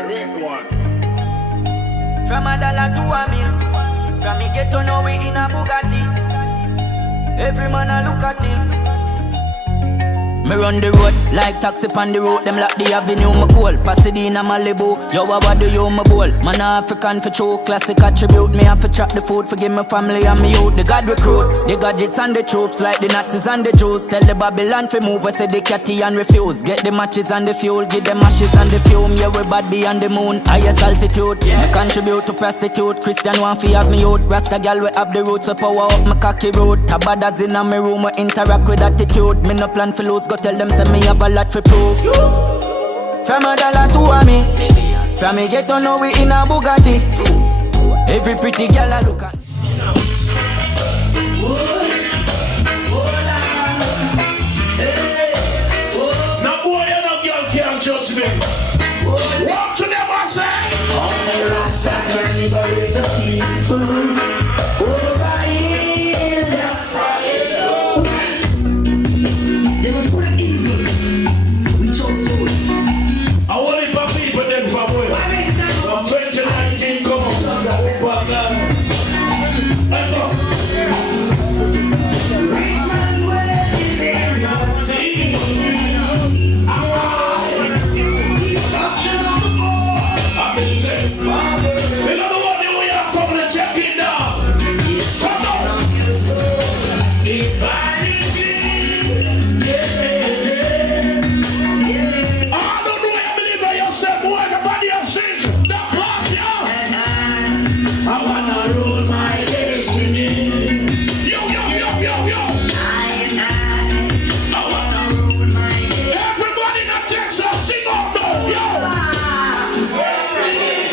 red one. From a dollar to a mill. From me get to know we in a Bugatti. Every man a look at it. Me run the road like taxi on the road. Them lock the avenue, my cool. Pasadena, Malibu. Yo, what do you, my bowl? Man, African for true. Classic attribute. Me have to chop the food. Forgive my family and me youth. The God recruit. The gadgets and the troops. Like the Nazis and the Jews. Tell the Babylon for move. I say the catty and refuse. Get the matches and the fuel. Give them ashes and the fume. Yeah, we bad beyond the moon. Highest altitude. Me contribute to prostitute. Christian want fi have me youth. Rasta gal we have the roots. So power up my cocky road. Tabadas in a me room. We interact with attitude. Me no plan for lose. Go tell them say me have a lot for proof. From a dollar to a me. From me get to know we in a Bugatti. Every pretty girl I look at. Now boy, you no girl can't judge me. Walk to them and say, all the Rasta carnival with the people. Over here, they was put evil. We chose good. I want it for people then for boy. From 2019 come on. Rich man's way is serious. Destruction of the poor. I'm in sex. We got the one we have from the check-in now. Come on. It's vanity. I don't know why you believe that yourself, boy. Everybody else sing. That part, yeah. I wanna rule my destiny. Yo. I wanna rule my destiny. Everybody in Texas, sing on no, yo.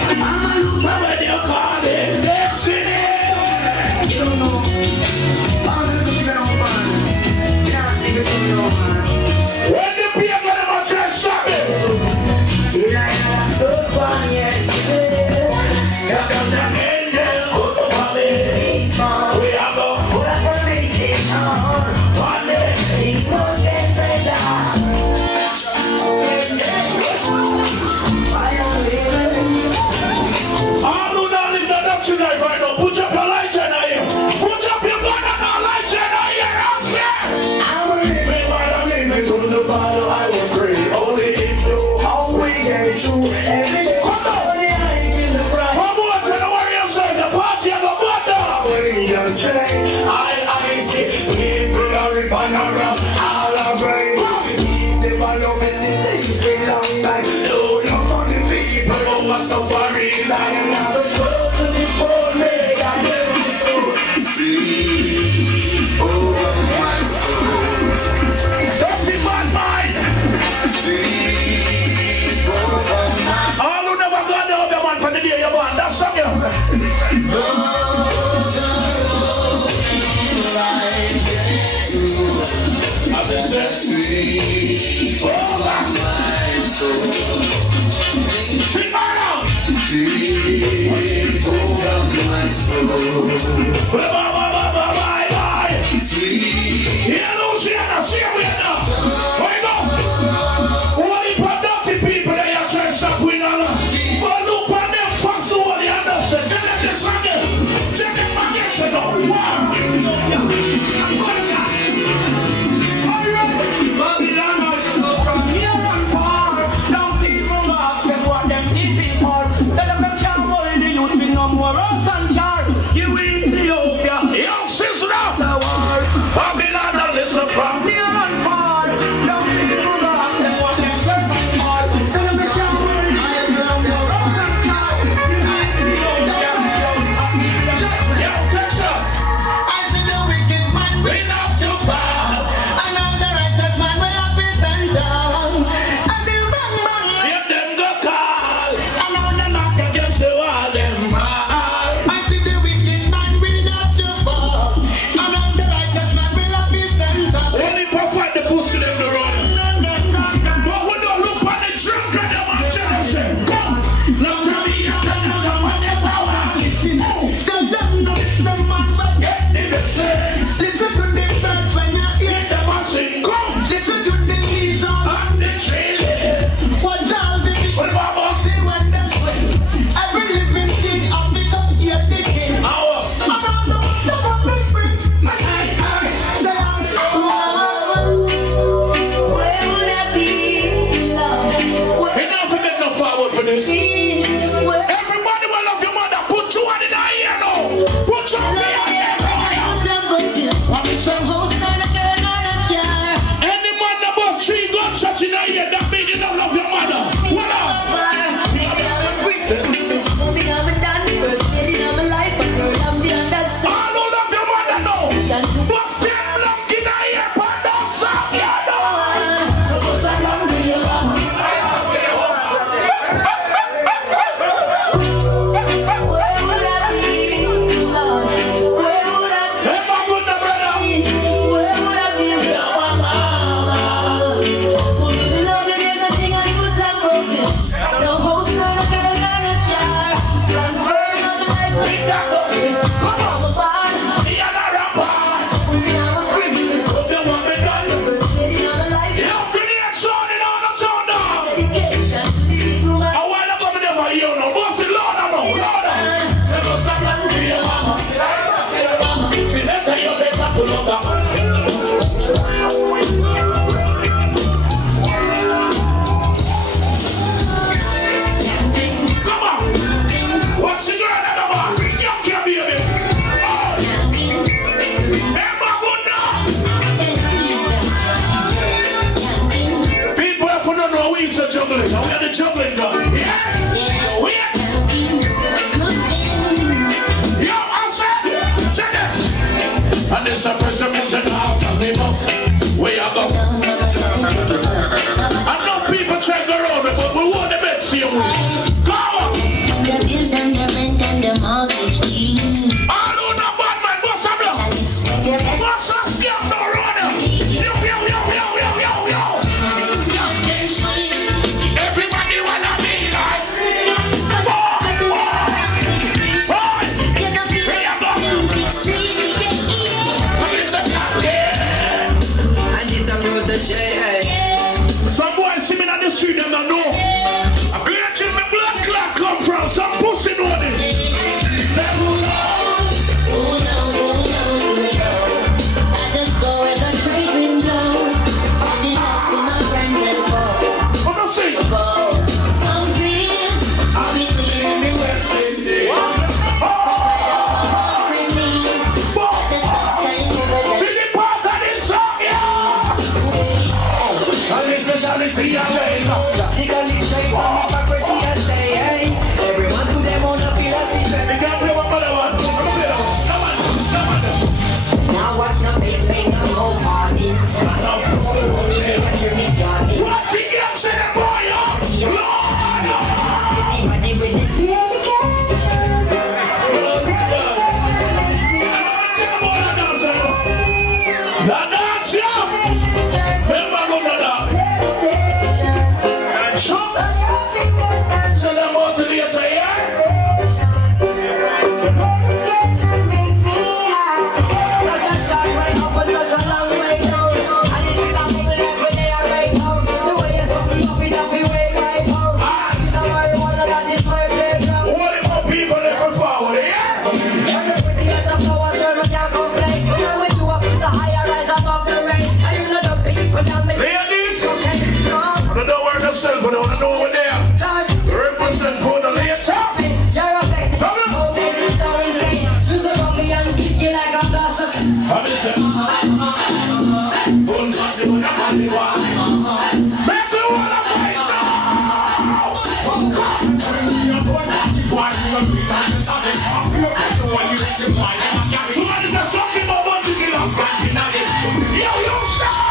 I'ma look for what you call it, destiny. You don't know. When the people get them a church shopping. See like I took one yesterday. Check out the angel, put the money. We are going to put up a meditation. One day, these most get better. All who don't live the Dutch life right now, put up your lights in here. Put up your banana lights in here, I'm saying. I'm living to the Father, I will pray. Only Him know how we get through every day. Come on. Come on, tell the warriors, the party of the mother. I see people are ripping around all around. If they want to visit, they feel long time. No, look on the people who are suffering. Like another girl to the poor man, I never so sleep over my soul. Dirty bad mind. Sleep over my soul. All who never got the other man for the day you're born, that's song you. Sleep over my soul. Sing on out. Sleep over my soul. Bye. Sleep. Here, Luciana, see we now. Wait up. What if a dirty people that you try to stop with all that? But look at them first of all, you understand. Tell them this again. Take them back and go. Wow. Listen to the leaves on the tree. What does it? What about see when this a preservation out of the book. Where you go? I know people try to go around it, but we want the best see you. Go! The bills and the rent and the mortgage due. All who know bad man, what's up, yo? What's up, scam, no runner? Yo. Everybody wanna be like some boys see me on the street, them don't know. I'm glad you my blood clot come from. Some pussy know this. I just go where the trade wind blows. Sending love to my friends and foes. What do you say? Come please, I'll be clean in the West Indies. See the part of this song, yeah. And especially see your way. Drastically straight from hypocrisy, I say, hey. Everyone to them on a philosophy. You can't play one other one. Come on. Now watch your face, make no more party. Watch it, get to the boy, yourself, I don't know over there. Represent for the later. Make the one of my somebody just talking about what you get on Friday night. Yo, stop!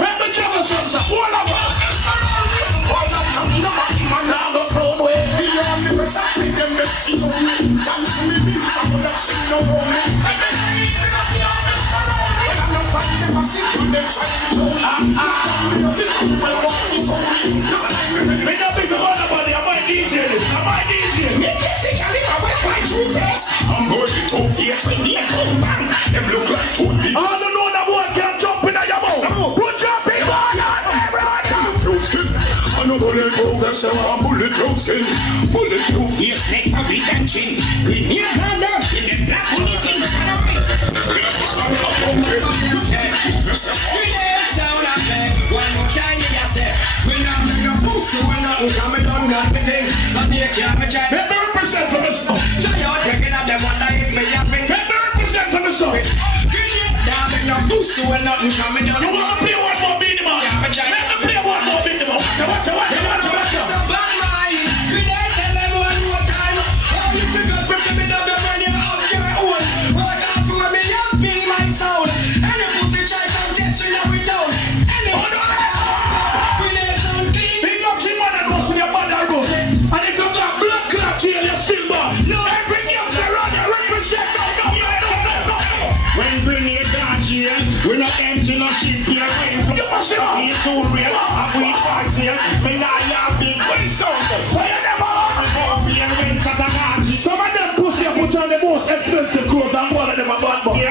Let me tell you something. What about? Now go home with. Me not think about nobody. I might DJ this. I might DJ. I'm going to two-face when they come back. Them look like two people. I don't know that boy can't jump in your mouth. Put your big boy on there, brother. I know bulletproof, that's how I'm bulletproof skin. Bulletproof face, neck, a big and chin. Bring me a hand up in the black bulletin. One more time, you say, we're not going to pussy, we're not coming down, got me thing. But they can't be trying. Let me represent for this song. So you're taking out them one that me up in. Let me represent for this song. Now make no pussy, we're not coming down. You want to play one more beat, man? Let me play one more beat, man. Watch it. So bad mind, could I tell them one more time? How you figure to me up when you're out your own? What I do a million ping my sound. Any pussy try some test you know we down. Any we need some clean. Big up to man and most of your mother go. And if you got blood clot jail, you're still bad. Every girl say run, you represent. No. When we need that jail, we're not empty no shit here. You must see Be too real, I'm with voice here. Me not have big waist down. So you never heard. Some of them pussy put on the most expensive clothes and one of them a bad boy.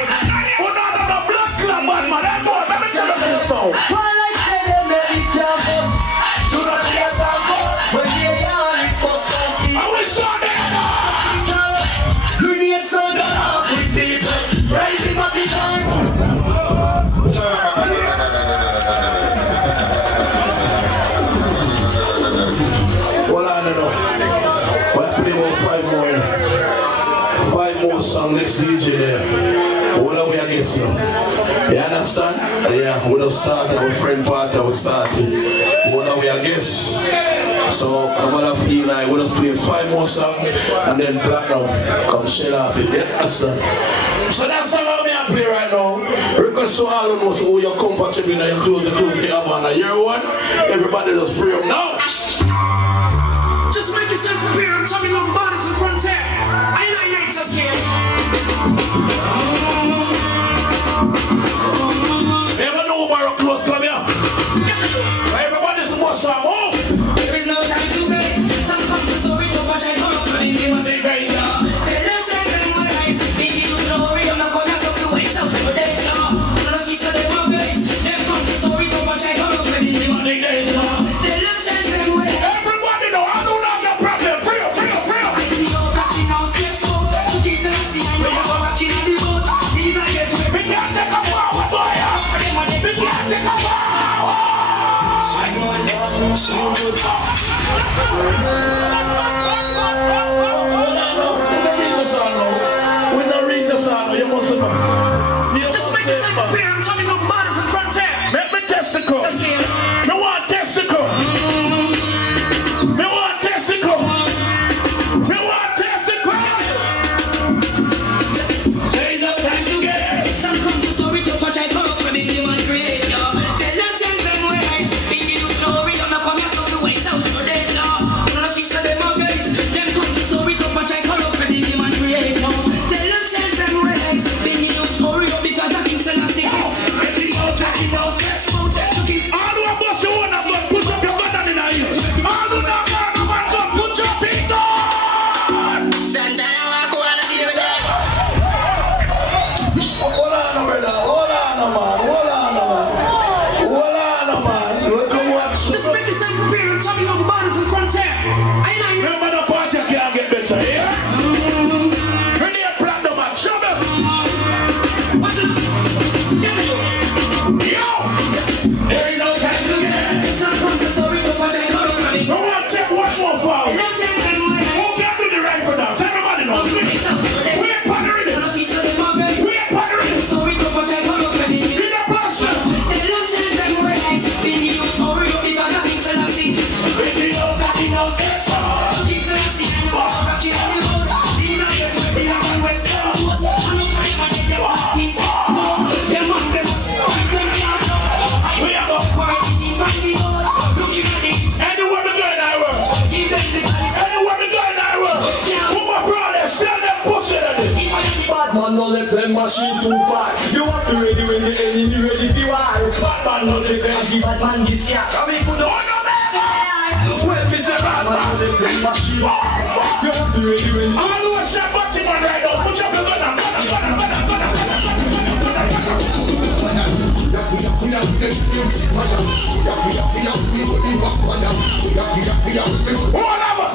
Oh no, blood clot bad man. That boy, let me tell you this now. I will show them. Well, I don't know. We'll play about five more songs. Next DJ there. What are we against now? You understand? Yeah, we'll start our friend party. We'll start it. What are we against? So I'm gonna feel like we'll just play 5 more songs and then platinum come shell off it. Yeah, understand? So that's the song I play right now. Request to all of us who you're comfortable in and you close the album. And year one, everybody just free up now. Just make yourself prepare. I'm talking about bodies in front here. I just can't. Never know where close come here. Everybody's supposed to move. There is no time to waste. Some come to story to watch I go up to the game of the guys. Tell them change them ways. Think you know we are not gonna stop you waste out for days. I'm gonna see so them are guys. Them come to story to watch I go up to the game of the guys. Tell them change them ways. Everybody know I don't have no problem. Free up. I see your passing now stressful. You keep saying see I know you're rocking at the boat. These are your twin. We can't take a forward, boy. We can't take a forward. So good. We don't read the song, you must know. Just make yourself prepare. I'm talking about bodies in front here. Make me testicle. Just can't. Me want testicle. Me want testicle. Me want testicle. There is no time to get. Some come to story to watch I come up with the human creator. Tell them change them ways. Think you know we gonna come here so we waste out for days now. I'm gonna see so them are guys. Them come to story to watch I come up with the human creator. Tell them change them ways. Think you know we because I think still a sick. Just it out, let's move. All who are bossy one of them, put up your gun in the ears. All who not gun of them, put your feet on. Santana walk on and give it up. Hold on, brother. Hold on, man. Look at what. Just make yourself prepare. I'm talking about bodies in front here. I know. Remember the party can't get better, yeah? Ready to plan them at trouble. What's up? Get the youths. Yo! There is no time to get. Some come to story to watch I come up with I the want to take one more foul. Them change them ways. Who can do the right for that? Everybody knows. We ain't partnering it. We ain't partnering it. Be the person. We are up. Anywhere we go in our world. Anywhere we go in our world. Who my brothers? Tell them pussy that is. Bad man, no left them machine too far. You have to ready when the enemy ready to war. Bad man, no take And it. the bad man this year. Come in, put on. Oh no, man. Well, Mr. Bad Man, no man. left them machine. You have to ready when the All who are shot butting on right now, put up your gun on. Whatever.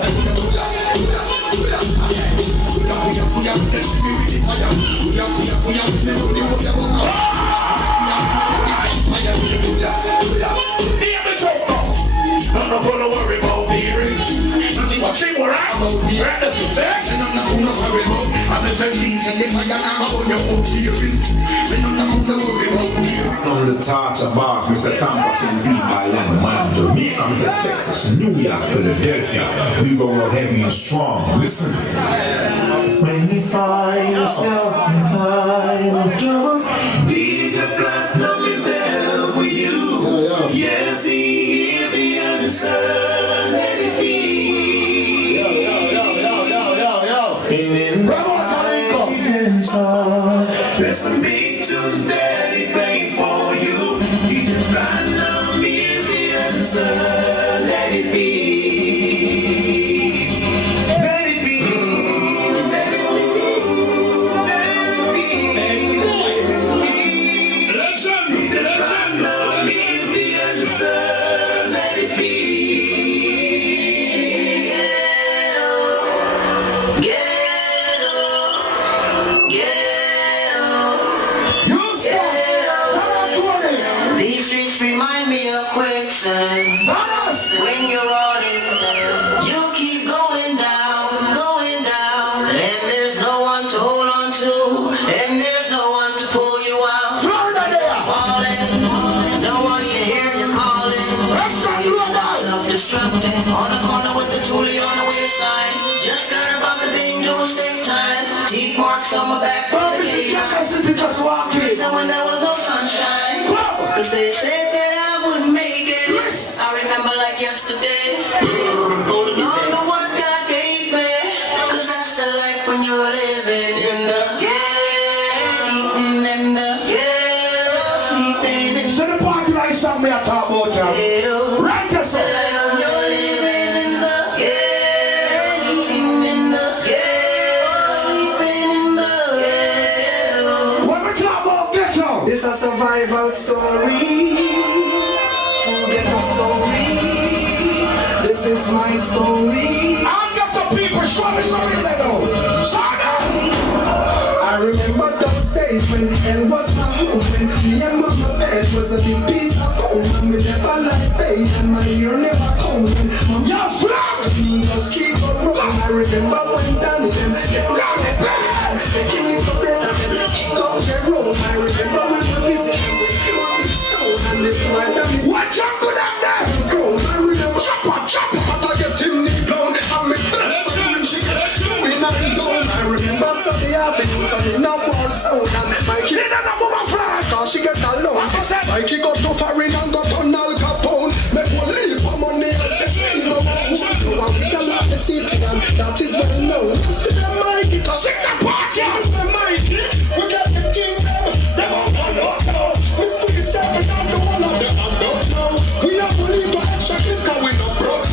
Hear me talk now. I'm not gonna worry about hearing. Watching what I'm right, this is it. I'm the same thing. On the Tata Bars, Mr. Thomas and V Island, man, Jamaica, Mr. Texas, New York, Philadelphia. We go out heavy and strong. Listen. When you find yourself in time of trouble, DJ Platinum is there for you. Yes, he is the answer. Let it be. And in the there's some big tunes that he played for you. DJ Platinum is the answer. Let it be. Let it be. Let it be. DJ Platinum is the answer. Let it be. Get the toolie on the waistline. Just got about the bing, do take time. Teeth marks on my back from the canine. Just walking. Reason when there was no sunshine. Cause they said that I wouldn't make it. I remember like yesterday. Don't know what God gave me. Cause that's the life when you're living in the eating in the sleeping in So the party like something I talk about you. Right yourself. you're living in the eating in the sleeping in the When we talk about ghetto, It's a survival story. True ghetto story. This is my story. I got some people show me something they know. I remember those days when hell was my home. When me and mama bed was a big piece of home. And we never like pay and my ear never come. When mama flags me just keep on rolling. I remember when Danny them get me out of bed. They give me some bread and they kick up Jerome. I remember when we visit them with pure big stone. And they fly down the Watch out for them there. ground. I remember Chop. but I get him knee down. I'm my best friend when she gets doing nothing down. I remember Sunday afternoon turning a war sound. And my kid cause she get alone. My kid got to foreign and got on Al Capone. Make one leave for money and say me no one who and we can have the city and that is well known. Mr. the Mikey cause sing the party. Mr. Mikey, we got the kingdom. They won't follow now. Miss 27 and the one of them I don't know. We have to leave the extra clip cause we no broke.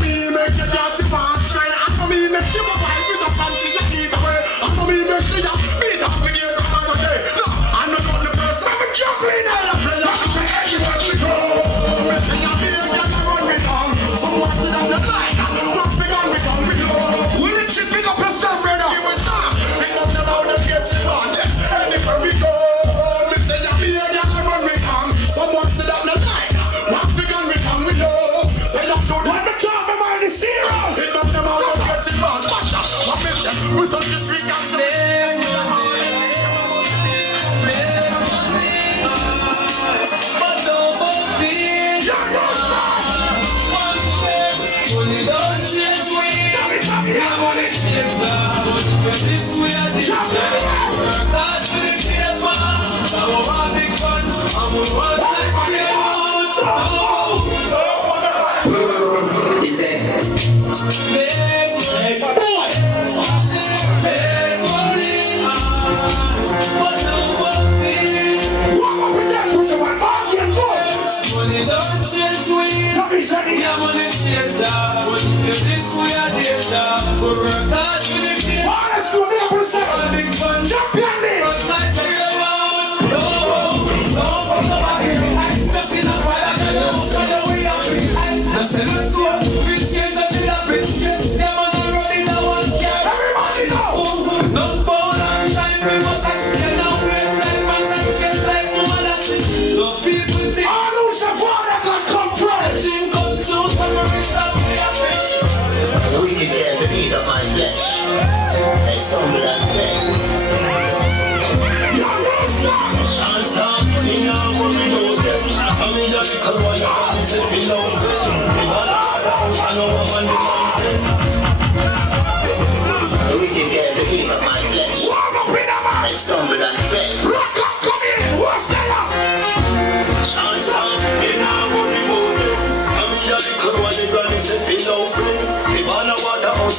Me make the dirty one straight. I me make you a wife with a fancy you eat away. I me make you beat up with your command day. No, I'm not the person. I'm juggling. I play like a train. You go. Me say you be a girl and run me down. Someone sit on the line. One thing on me down we know. Will it chip pick up yourself, brother? Give us time. Pick up the loud and get it on. Anywhere we go. Me say you be a girl and run me down. Someone sit on the line. One thing on me down we know. Say you do the Serious. Pick up them out and get it on. What miss them? We such a street and say but don't feel money don't chase we money chase this way I did work hard for the paper I want big funds I would want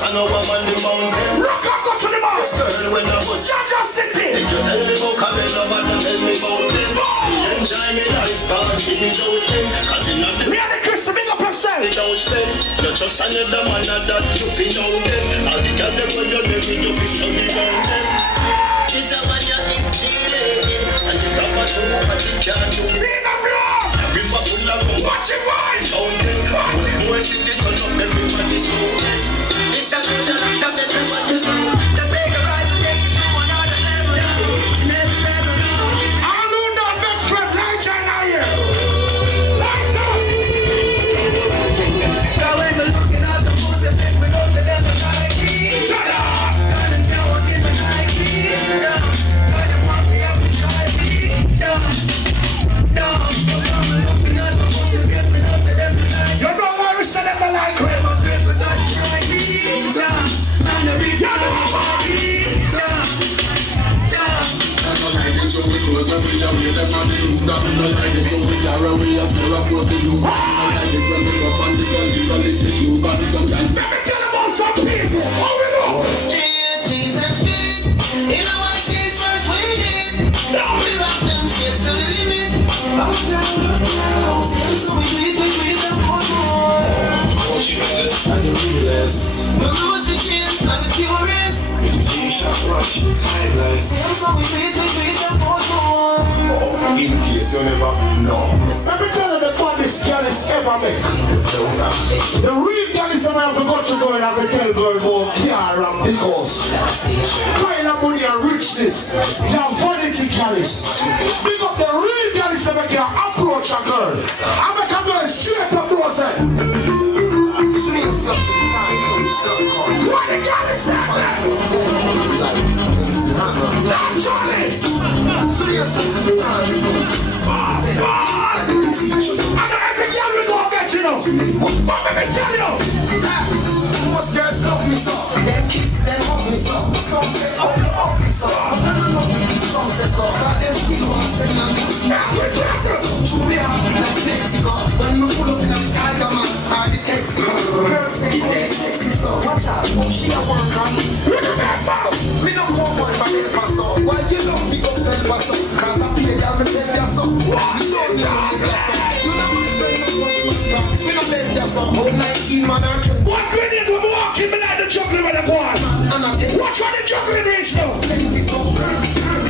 I know I'm on the mountain. Rock up, go to the mouse. Girl, when I was Jaja City. Did you tell me about Camilla, but not tell me about them? Enjoy me life, God, keep me going. Cause in the we are the Christian, big up yourself. They don't spend. Not just another man that you feel know them. All the girls them when you're married, you feel so me down them. She's a man that is cheating. And you got what you want, but you can't do it. Big up love. River full of gold. Watch it, boy. Down them. More city turn up, everybody's so it's a good that everybody do. They say the right thing to another level. Never know. I know that big friend, light on here. Light on. Now when we're looking at the moon, they make me know that they're the Nike. Shut up. Got them down in the Nike. Got them want me up in Nike. So when we're looking at the moon, they make me know that they're the Nike. no like it, so we carry away as we rock what they do. I like it when we go on the girl, you gon' lift it, you got it sometimes. Let me tell about some people. How we know? Skin, jeans and fit. In a white t-shirt with it. We rock them shits to the limit. Uptown. So we do it them one more. Oh, she got this, and the realest. My nose is chin and the purest. If you G-Shock rush, timeless. So we do it them one more. In case you never know. Let me tell you the baddest girl is ever make. The real girl is ever have to go to go and have to tell girl about car and big house. Kind of money and richness. You have vanity girls. Pick up the real girl is ever can approach a girl. I make a girl straight up to us. What the girl is that? Not Johnny. I know every girl we go get you know. So let me tell you. Most girls love me so. Them kiss, them hug me so. Some say up me so. Some say so. But them still want to say no. True me hard like Mexico. When me pull up in a tiger man, I the taxi. Girls say sexy so. Watch out, she a work on me. Me no come on for El Paso. Why you don't pick up El Paso? Cause I pay girl me tell ya so. Me don't know ya so. You know my friend no watch my dogs. Me no let ya so. Whole 19 man and 20. What grenade will walk him like the juggling with the boy? Watch what the juggling reach now.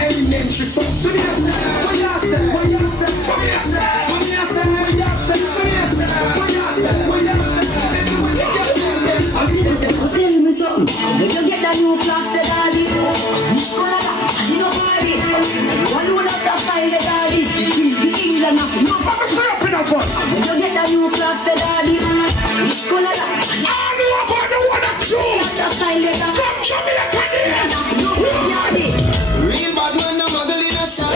Elementary so serious. What you say? What you say? What you say? What you say? What you say? What you say? What you say? Everyone you get them. I need to tell me something. When you get that new clocks, the daddy. Which color that? I didn't know party. One who love that style, the daddy. The England nothing. No, I'm up in a fuss. when you get that new clocks, the daddy. Which color that? I know about the one that choose. That style, the daddy. From Jamaica there. No, daddy. Real bad man, no muggle in a shop.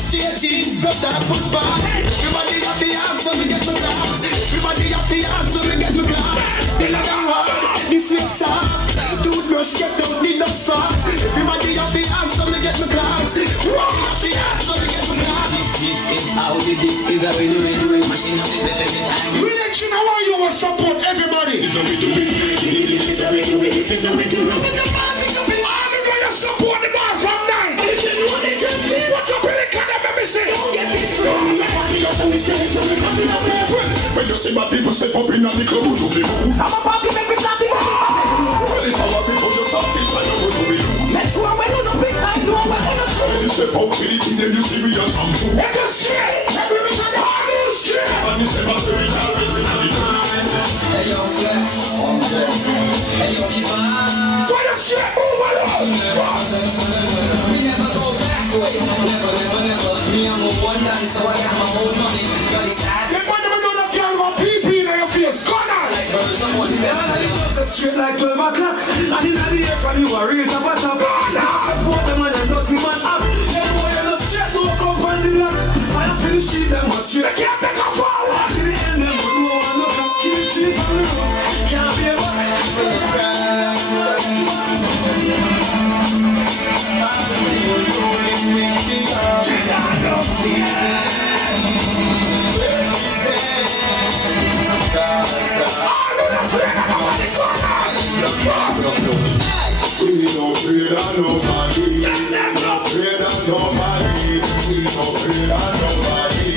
Straight jeans, got that footpath. Everybody have the arms when we get my class. Everybody have the arms when we get my class. They like a hard, this sweet soft. Toothbrush get out the dust fast. Everybody have the arms when we get my class. Everybody have the arms when we get my class. This is how the dick is a way to do it. Machine up the best every time. We let you know why you will support everybody. It's a way to win. It's a way to win. It's a way to win. I'm going to support the bar from night. What's up in the kind of baby say? When you see my people step up in a little booth of the move. I'm a party baby party. Well, if our people just start things like what do we do? Make sure when you don't big time, no one in the street. When you step out with it, then you serious and true. Let us straight. Every reason the hard is straight. And you say, my spirit always in the time. Hey yo, flex. Hey yo, keep on. Go your straight, move along. We never go back way. Never, never, never. Me, I'm a one dance, so I got my whole money. Girl, it's sad. Then when you do that girl with PP in your face, go now. Like birds of one feather. Straight like 12 o'clock. And it's not the air from you are real top of top. Support them and a dirty man up. Them boy on the straight to come from the block. I feel the shit them was straight. They can't take a forward. To the end them would know and look up. Keep the trees on the road. Can't be a We no afraid of nobody. We no afraid of nobody. We no afraid of nobody.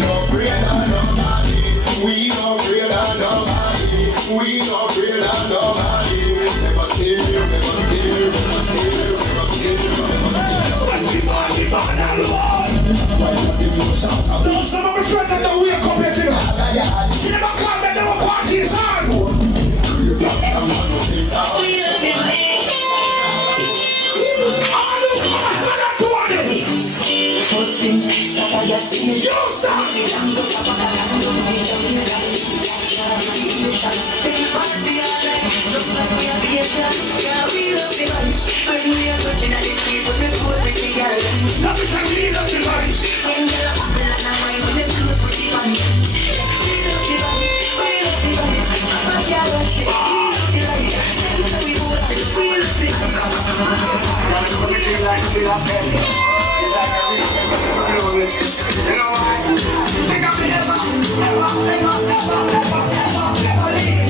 No afraid of nobody. We no afraid of nobody. We no afraid of nobody. Never scared, never scared, never scared, never scared, never scared. Don't some of my friends that don't wake up yet, you know. You never come back, never parties hard.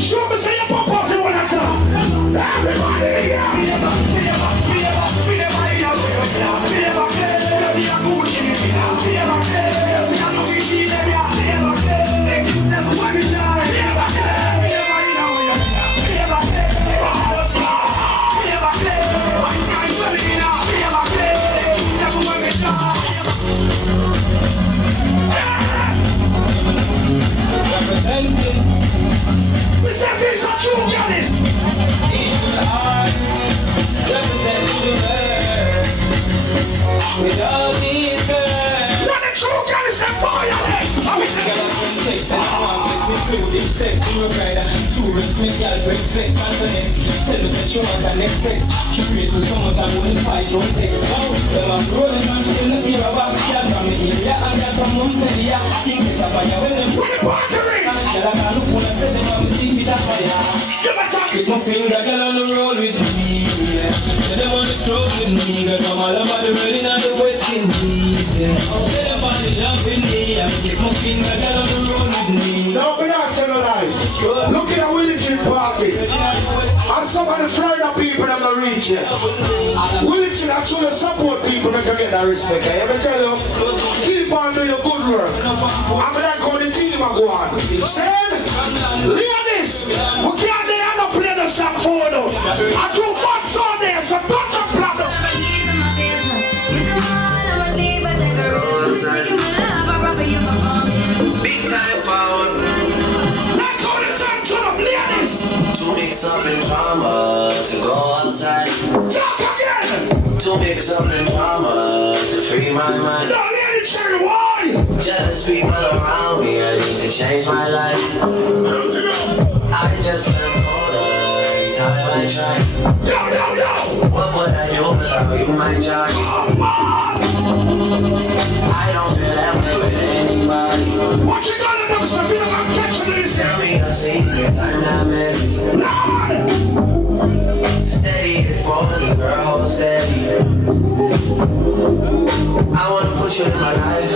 Show me say you pop up you wanna talk. Everybody we say these are true Giannis. Without these girls, What the true Giannis them boy I wish I girl, I'm flex and complex, including sex. You a rider, two rings, make y'all break flex. Answer next, tell me that she want her next sex. She create with so much I wouldn't fight, no text. Oh, well, I'm rolling on the field, here about girl from the area, and girl from Mumsmedia. Think it's a fire when them What the party rings? girl, I can't look when I say them, I'm sleepy, that's why Give me talk. Take my finger, girl, on the road with me. Yeah. Tell them on the stroke with me, girl, from all over the world in the West Indies. Yeah. Tell them on the love with me. I take my finger, girl, on the road with me. No, we're not telling a lie. Look at a Wille party. And some of the Florida people that don't reach yet. Wille actually support people that can get that respect. I ever tell you, keep on doing your good work. I'm like how the team are going. Said, ladies, we can't they end up playing the song for them. I do what's on there, so touch a problem. Big time forward. Like how the time to them, ladies. To mix up in drama, to go outside. Talk again. To mix up in drama, to free my mind. No, lady, cherry, why? Jealous people around me, I need to change my life. I just feel colder every time I try. Yo. What would I do without you, my Josh? I don't feel that way with anybody. What you gonna do, Sabina? I'm catching this. Tell me your secrets, I'm not messy. Steady it for me, girl, hold steady. I wanna put you in my life.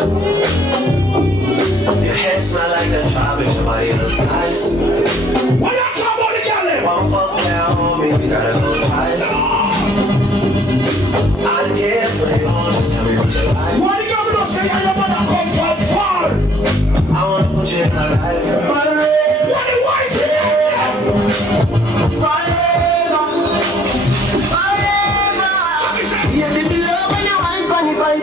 Your hair smell like the tropics, your body look nice. What you talking about again? One fuck down, homie, we gotta go twice. I'm here for you, just tell me what you like. What you gonna say? Your mother come from far. I wanna put you in my life. What the white Yeah, baby, love when you wine funny by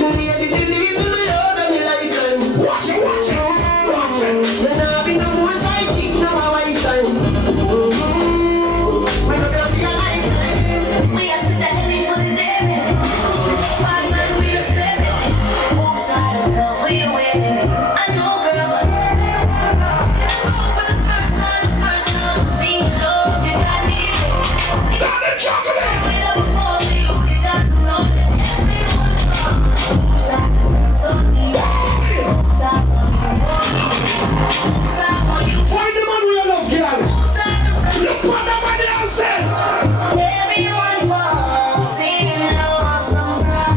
Lady, believe in the love and you like them. Watch it. Then I'll be no more side chick, no my wife time. When I feel see a lifetime. We are still the heavy for the day, baby. Why not we are stepping? Oops, I don't fell for you, baby. I know, girl, but can I go for the first time, see love, you got me. Now the chocolate. Wait up before you got to know that everyone comes. Oops, I want something. Oops, I want you for me. Oops, I want you for Find the man we love, girl. Oops, I don't Look what the man else said. everyone falls, singing love songs right.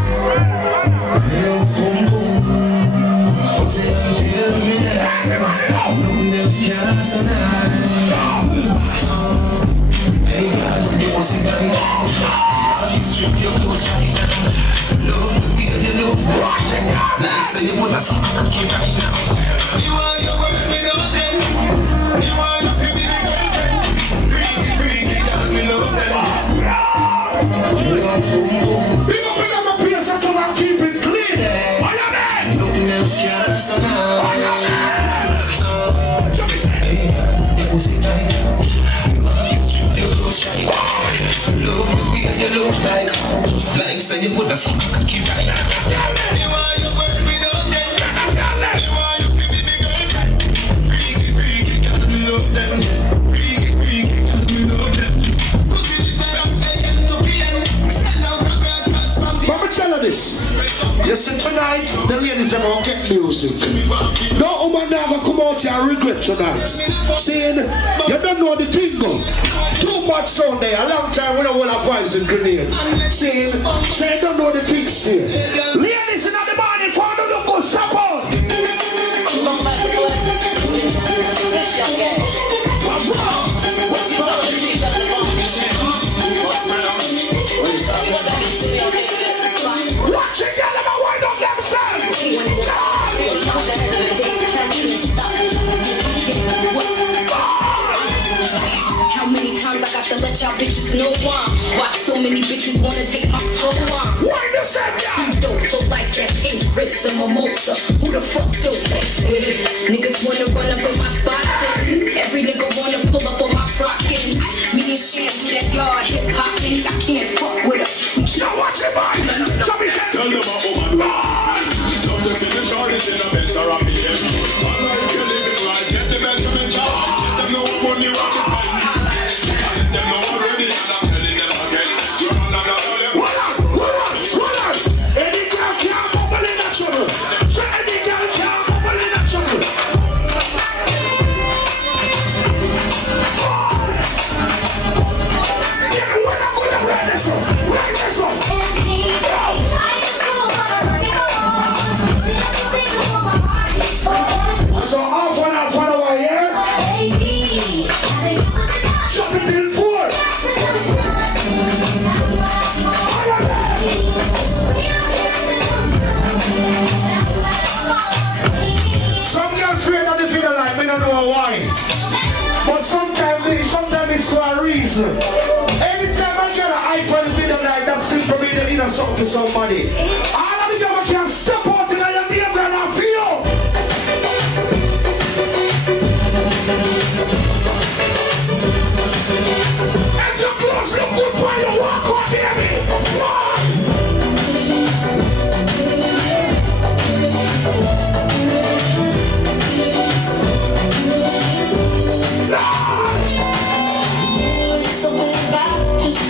Big up my place so to keep it clean. What you mean? What you say? Mama, tell her this. You see tonight, the ladies are gonna get music. No woman never come out out here and regret tonight. Saying, you don't know the tingle. Too much sound there. A long time we don't want a voice in grenade. Saying, say you don't know the things still. Ladies in the morning, for the local, stop on. Watch it, y'all never wind up themselves. How many times I got to let y'all bitches know why? Why so many bitches wanna take my soul on? Wind us up, y'all. Dope, so like that pink Chris and mimosa. Who the fuck do that? Niggas wanna run up on my spot. Every nigga wanna pull up on my flockin'. Me and Sham do that yard hip hopping. I can't fuck with her. Yo, watch it, boy. Somebody said, Tell them about woman. Don't just see the shorties in the Benz or a BM. If you live it right, get the Benjamin job. Let them know what money rock is like. Let them know already, and I'm telling them again. You're not gonna tell them. Hold on. Any girl can't bubble in that trouble. So any girl can't bubble in that trouble. Yeah, we're not gonna run this one. Run this one. So half an hour here. Jump it till 4. Some girls feel that they feel like we don't know why. But sometimes it's for a reason. Anytime I get an iPhone video like that, simple mean they mean something to somebody. All of the girls can step out in your neighborhood and feel. If your clothes look good when you walk out, baby.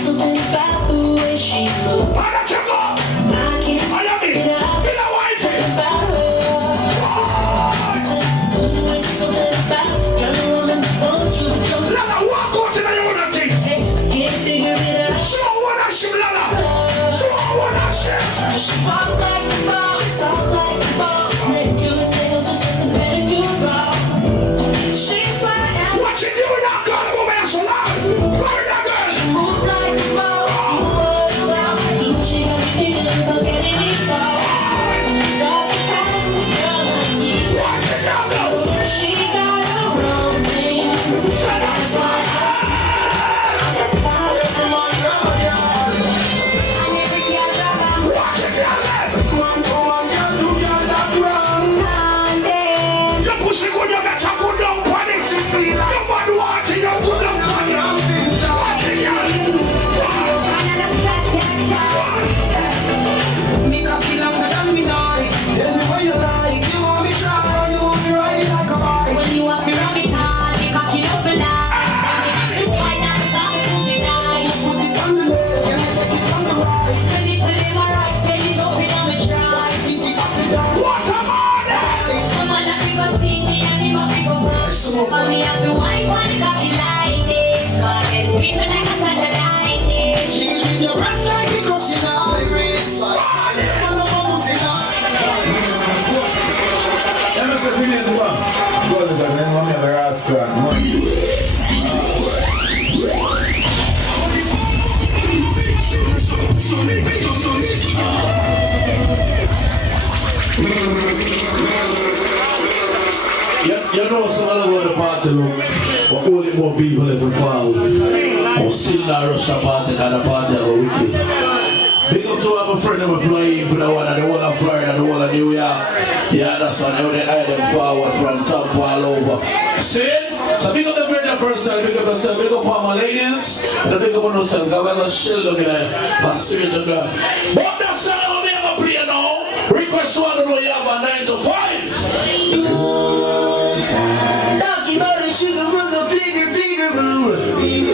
Something about the way she looked. How did you go? I can't I love it. Be the wife. about her. Something about turn around and want you to come. Let her walk out in your own things. I can't figure it out. Show her what I should, Lala. Show her what I should. She walk like a boss, talk like a boss. Make good nails or something better good raw. She's fine and What you do with that girl? Move here so loud. Florida girl. move like a boss. You what you want. She got me feeling like anything wrong. That's the kind of girl I need. What you do? She got her own thing. That's why What you do? You pussy good, you better go down on it. You man want it, you go down on it. What you do? Me cocky longer than me naughty. Tell me what you like. You want me try or you want me ride it like a bike? When you walk around me tight, you cocky up for life. It's why I'm coming tonight. Put it on the left, you take it on the right. When you put in my right, say you go in on me try. Titty up and down. What a man! Someone that we go see me and him a we go run. But me have to wipe on the cocky like this. Cause it's people like a satellite dish. She with your breasts like it cause she not the grace. But I'm a pussy now. Let me say, we need to go. Go to the name of the Rashkamar. You know some other word the party look, but only more people if we fall. I'm still not rush a party because the party are wicked. Big up to have a friend of mine flying for the one and the one of Florida, the one of New York. Yeah, that's one. How they hide them forward from top all over. See? So big up the brother person, big up yourself, big up all my ladies, and big up on yourself. God, we're going to shield them in a spirit to God. But that's how we have a play now. Request to all the know you have a 9 to 5. Talking about the sugar, sugar, flavor, flavor, boo. Ew.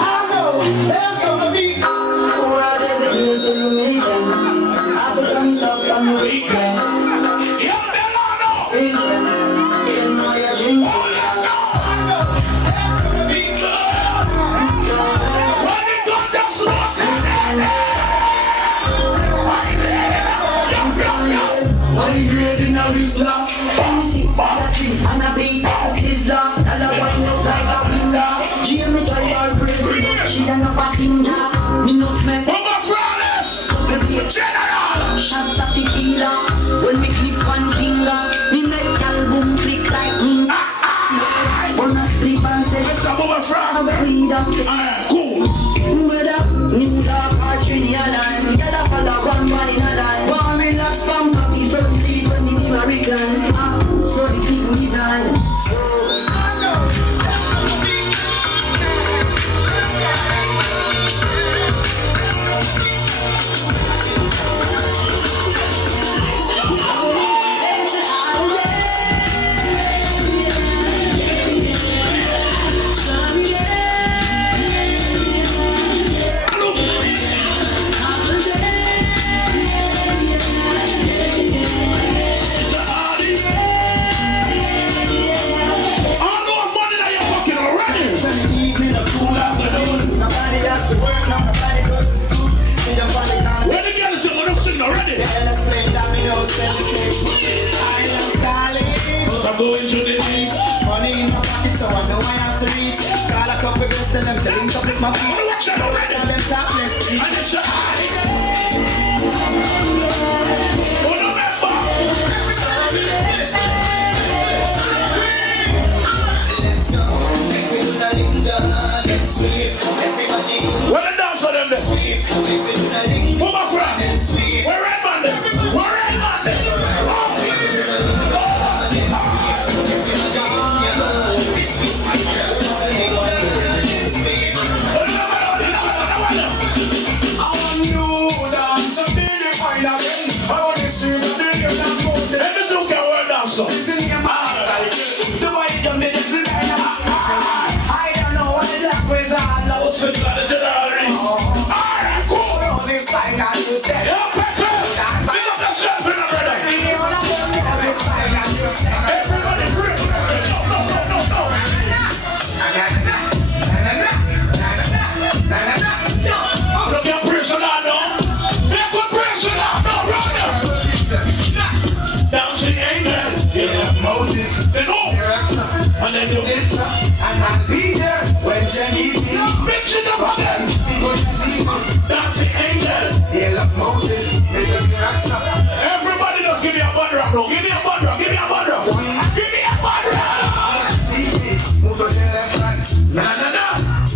I know there's gonna be Roger the little Jamaicans. Africa meet up on the weekends. Money grade in a Rizla. Anything but a drink and a beat Sizzler, tell her wind up like a window. Jamie drive her crazy, she done a passenger. Me no smell. Mama Flawless! General! Shots of tequila. When me clip one finger, me make album flick like Wanna split and say What's up, Mama Flawless? Cool. Murder, New York or Trinidad. Yellow follow one in a line. One relax from copy from seed when the American. So the thing design. So going to the beach. Money in my pocket, so I know I have to reach. Call a couple girls, tell them to link up with my feet. Tell them topless. And it's your eye. What the dance for them then? Move my friend. We're red man then. We're red man then. And then you And I'll be there when Jenny D. mix it up again. That's the angel. They love Moses, it's a miracle. Everybody just give me a bad rap, bro. Give me a bad rap, give me a bad rap. Give me a bad rap. Move to the left hand, Na na na.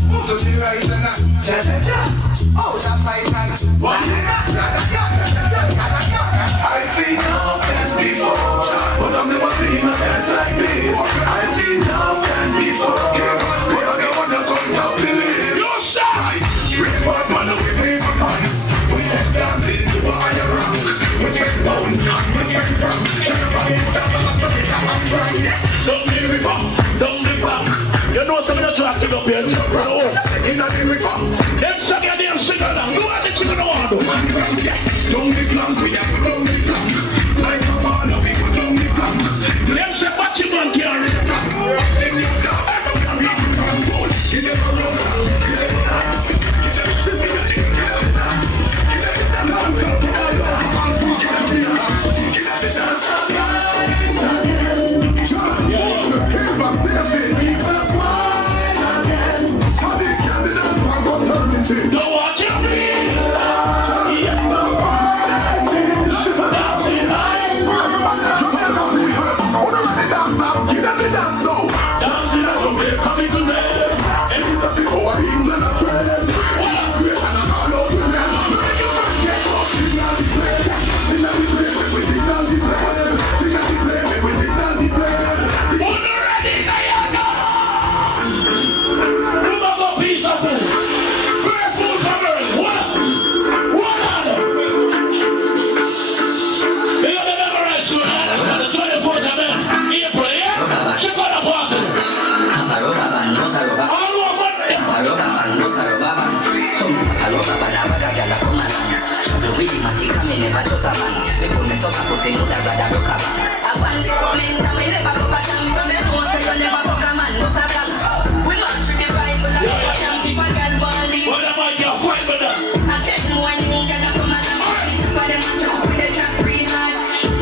move to the right hand, ja ja ja. Oh, that's right hand. I've seen no dance before, but I've never seen a dance like this. I've seen no dance before, but I wanna go top to it. You stop. Rip up on the way for months. We take dances to fire around. We take bone, we take from. Don't be river, don't be bang. You know some of the tracks that up here. In the river, Them sing your damn sing along. Do what the chicken want to do. don't be blank, we have to don't be blank. Like a ball, we go don't be blank. Them say what you want here. Don't want you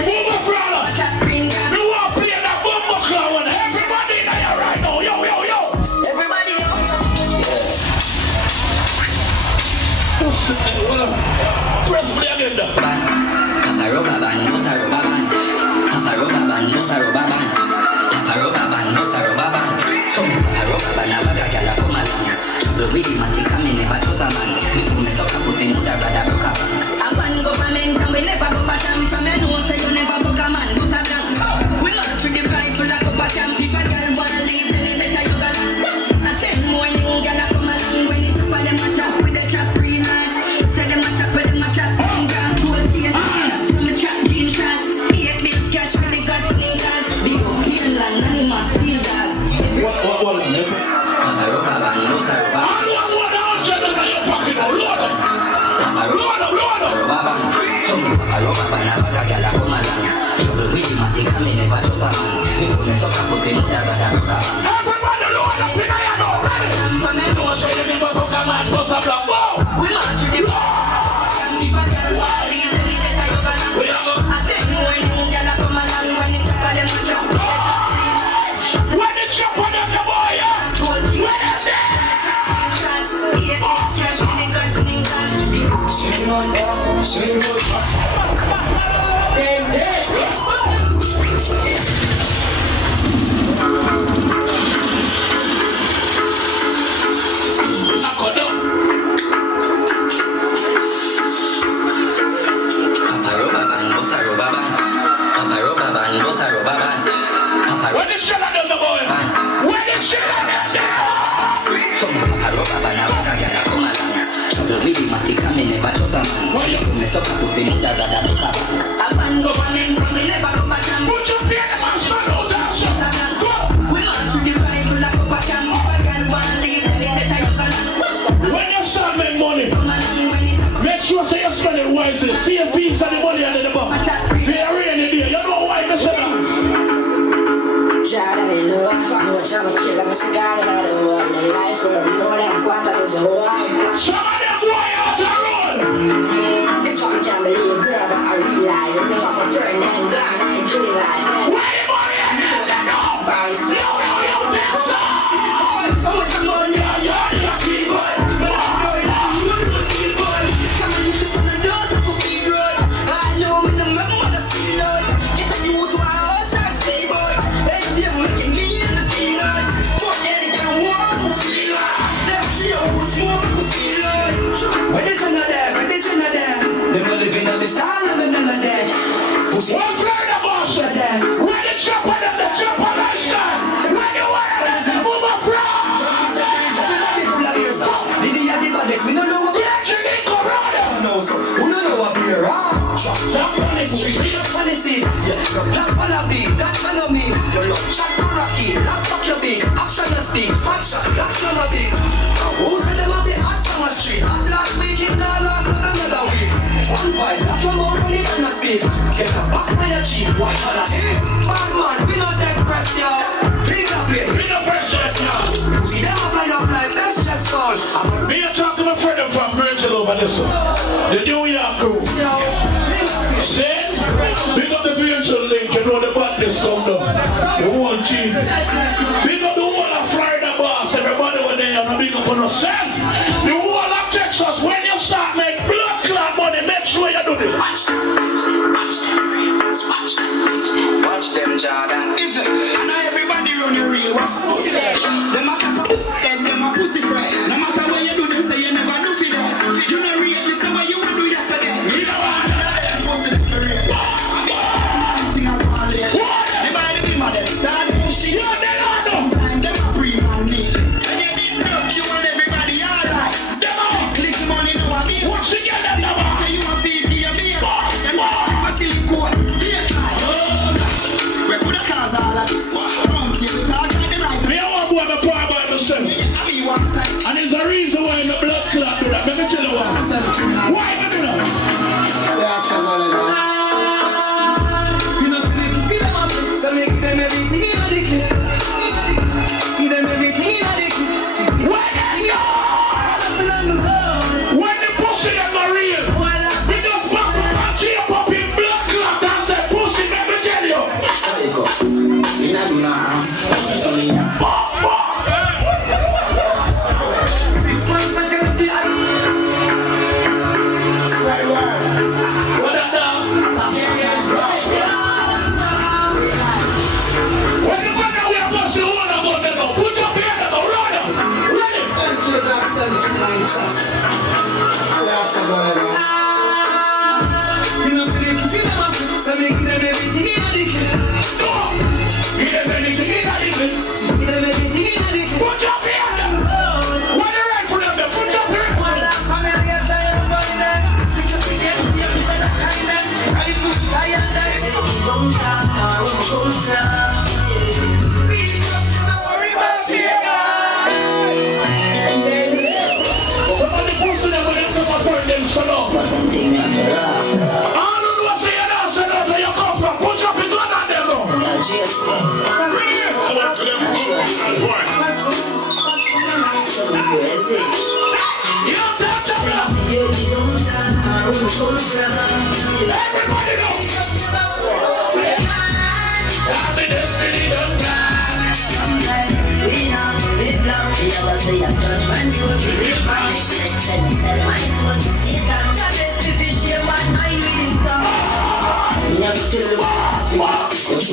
Move What the shit I done the boy? What the shit I done there? Put your feet in my son, old ass. When you start making money, make sure say you spend it wisely. See a piece of the money under the box. Be a rainy day. You know why you say that? I'm a killer, I'm a cigar, and I don't want my life for more than quarter is a why. Some of them boy out the road. It's what I can't believe, girl, but I realize I'm a friend and gone, I ain't chilling like. Where the money at? No! Bounce. You One play the boss. Where the chop on the chop on the shot. Where you want to move up from? We don't know what No, so who don't know what be a ass? Chop on the street, chop on the scene. Yeah, black on a beat, that man on me. You look chat to Rocky, lock up your beat. Action and speak, fat shot, that's not my beat. Who's the them of the hot summer street? Hot last week, it now last another week. One voice, that come out when it cannot speak. Get a box by your cheek, watch how that hit. Bad man, we don't take press, yo. Finger play, we don't press, yo. See them up like best just fall. Me and talk to my friend from Virgil over this one. The New York crew. See? Big up the Virgil link, you know the badness come down. The whole team. Big up the whole of Florida boss, everybody over there, and big up on yourself. The whole of Texas, when you start make blood clot money, make sure you do this. Watch them ravers, watch them Jordan. Is it? I know everybody run the real one. Them a cap them a pussy fry. No matter what you do, them say you never do for that. You know real, me say what you want do yesterday. You know what? Them pussy for real. I'm thing I can't lay. They buy the beam of them, start doing shit. Time them a pre-man me. When you did broke, you want everybody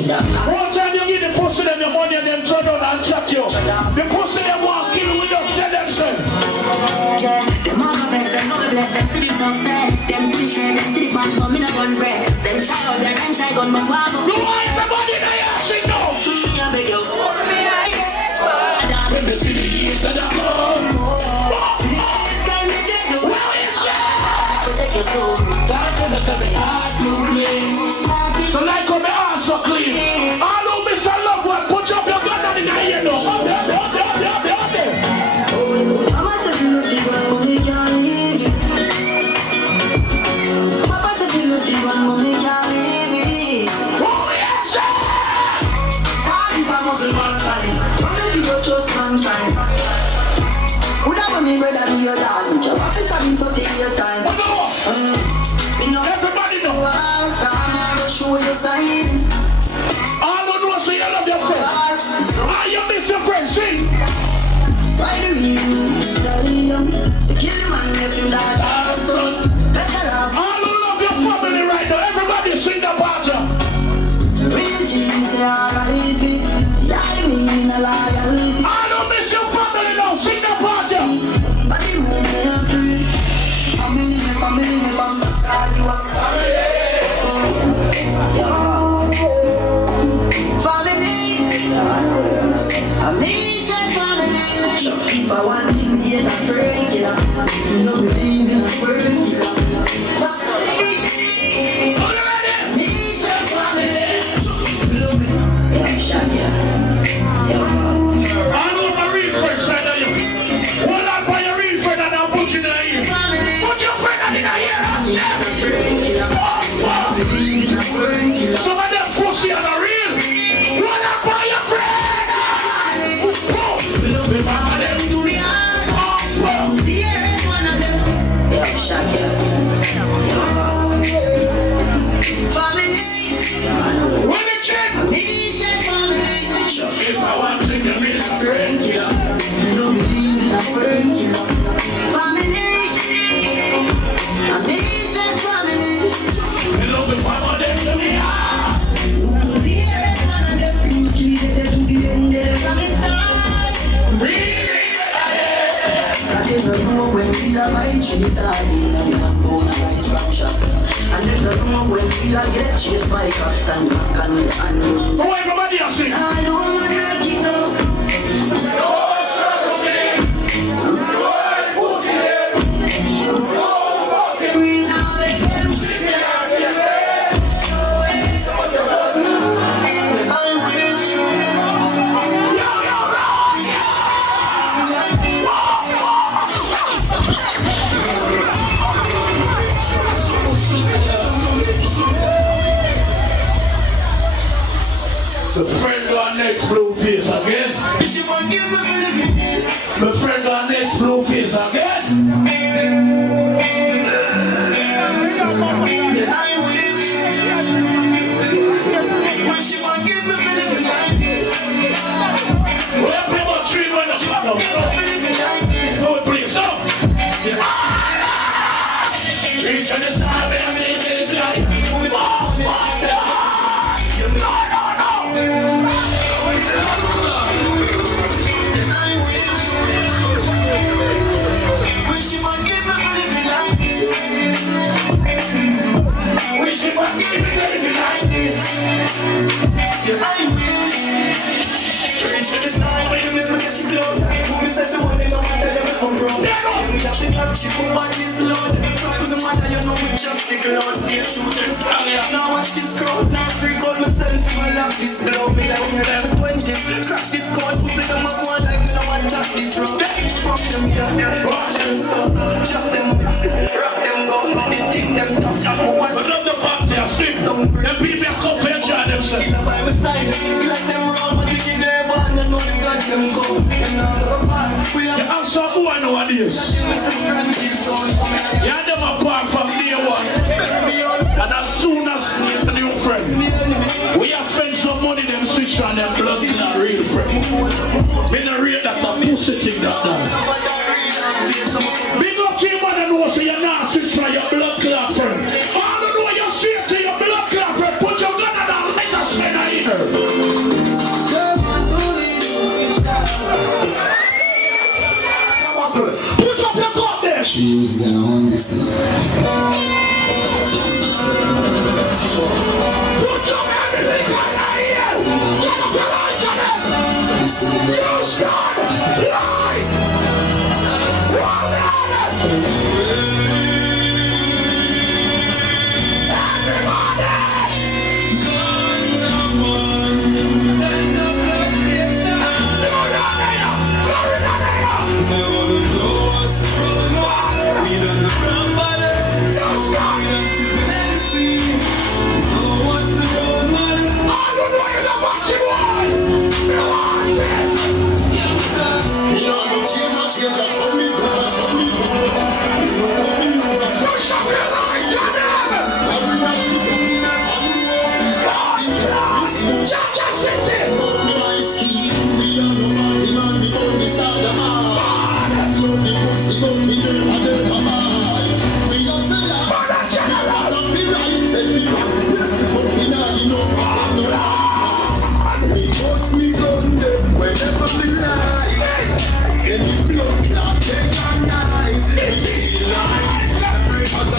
One time you give the pussy them your money and them turn on and chat you. The pussy them want kill you with just tell them say. Yeah, them all my best, them all blessed, them see the success. Them see the share, them see the pants, but me not gun breast. Them try out their time, try gun, but why go? You want everybody in the ass, you know. I beg you. When they see the heat of the blood. It's kind of jet, no. Well, it's Protect your soul. that's when they tell me hard to clean. So like how me heart so clean. All who miss a loved one, put up your gun in the ear now. Up there. Mama said you love you, but mommy can't leave you. Papa said you love you, but mommy can't leave you. Oh, yes, sir. God is a muscle man time. Promise you don't trust mankind. Could have me brother be your dad. Your office have been for your time. Me know Everybody know. I'm gonna show you sign. All who know say you love your friend. Ah, you miss your friend, see? Why do you stallion? You kill the man if you die. Better have All who love your family right now, everybody sing the part. real G's, they are right. Yeah, I mean a loyalty. All who miss your family now, sing the part. But you won't be happy. Family, all you are. Family, I mean that family. If I want to be in a friend killer, you don't believe in a friend killer. Me that family. Yeah, shut All who my real friend side of you. Hold on by your real friend and I'll put you in the ear. Put your friend in the ear. Some of them pussy are the real. Hold on by your friend. When the check. If I want to be a friend killer. You love me for more than to me. I never know when we are get chased by cops and Oh, everybody else sing. I know I'm breaking up. The friend got next blue face again. The friend got next blue face again. Well, people treat when the fuck up. No, please, no. Reach on the side, and I'm in the light. Wish you forgive me for living like this. Wish you forgive me for living like this. Yeah, I wish. Reach for the stars when you miss me, get you close. Who me said the one in the matter, they will come wrong. We have to knock you from back this load. If it's not to the matter, you know we just stick around. Stay true to the stars. Now watch this crowd, now freak out myself. I love this blow. Me like when you're the 20s. Crack this code, pussy them up one like me, no one tap this road. Fuck them, yeah. Watch them so. Chop them, rock them, go. They think them tough. But love the box, they are stiff. The people come for your job themselves. By my side. She's gonna own this thing.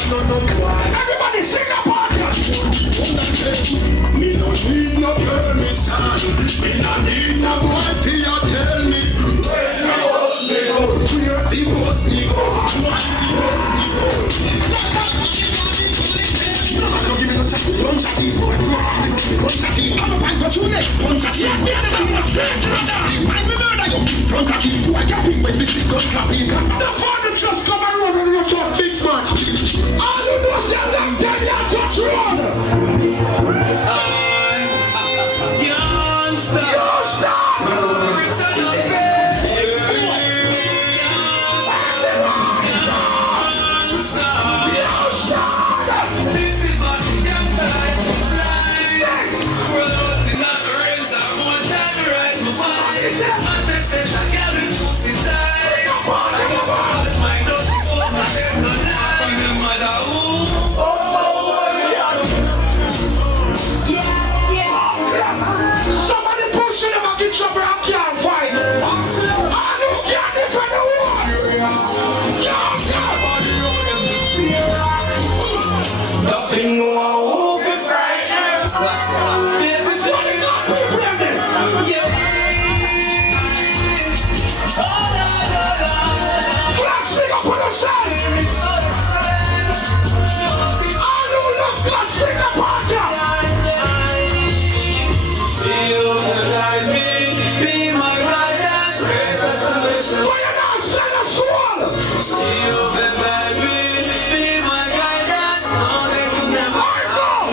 Everybody sing a part. Me no need no permission. Me no need no boy for you tell me. Where the boss me go? Where the boss me go? Where the boss me go? Don't give me no chat. Don't chat it, boy. Don't chat it. I'm a bad but you let. Don't chat it. Me and the man is straight to the down. Why me murder you? Front of you. Why can't we when this thing got clapping? The father just come around and you talk big man. All you do is say like them, you touch road. Can't stop. You stop. This is what you get like. Roll out in the rains, I want to rise my mind. And they said I got the juicy side. My dog before my head no lie. From the mother who Somebody pushing them and get trouble and can't fight. I know can't defend the war. Nothing no one who frightened. Somebody not be pregnant. Flash me up on the side. I know love God sing the part. she'll guide me, be my guidance, raise us and mission. Why you not sing a soul? She'll guide me, be my guidance, nothing will never stop.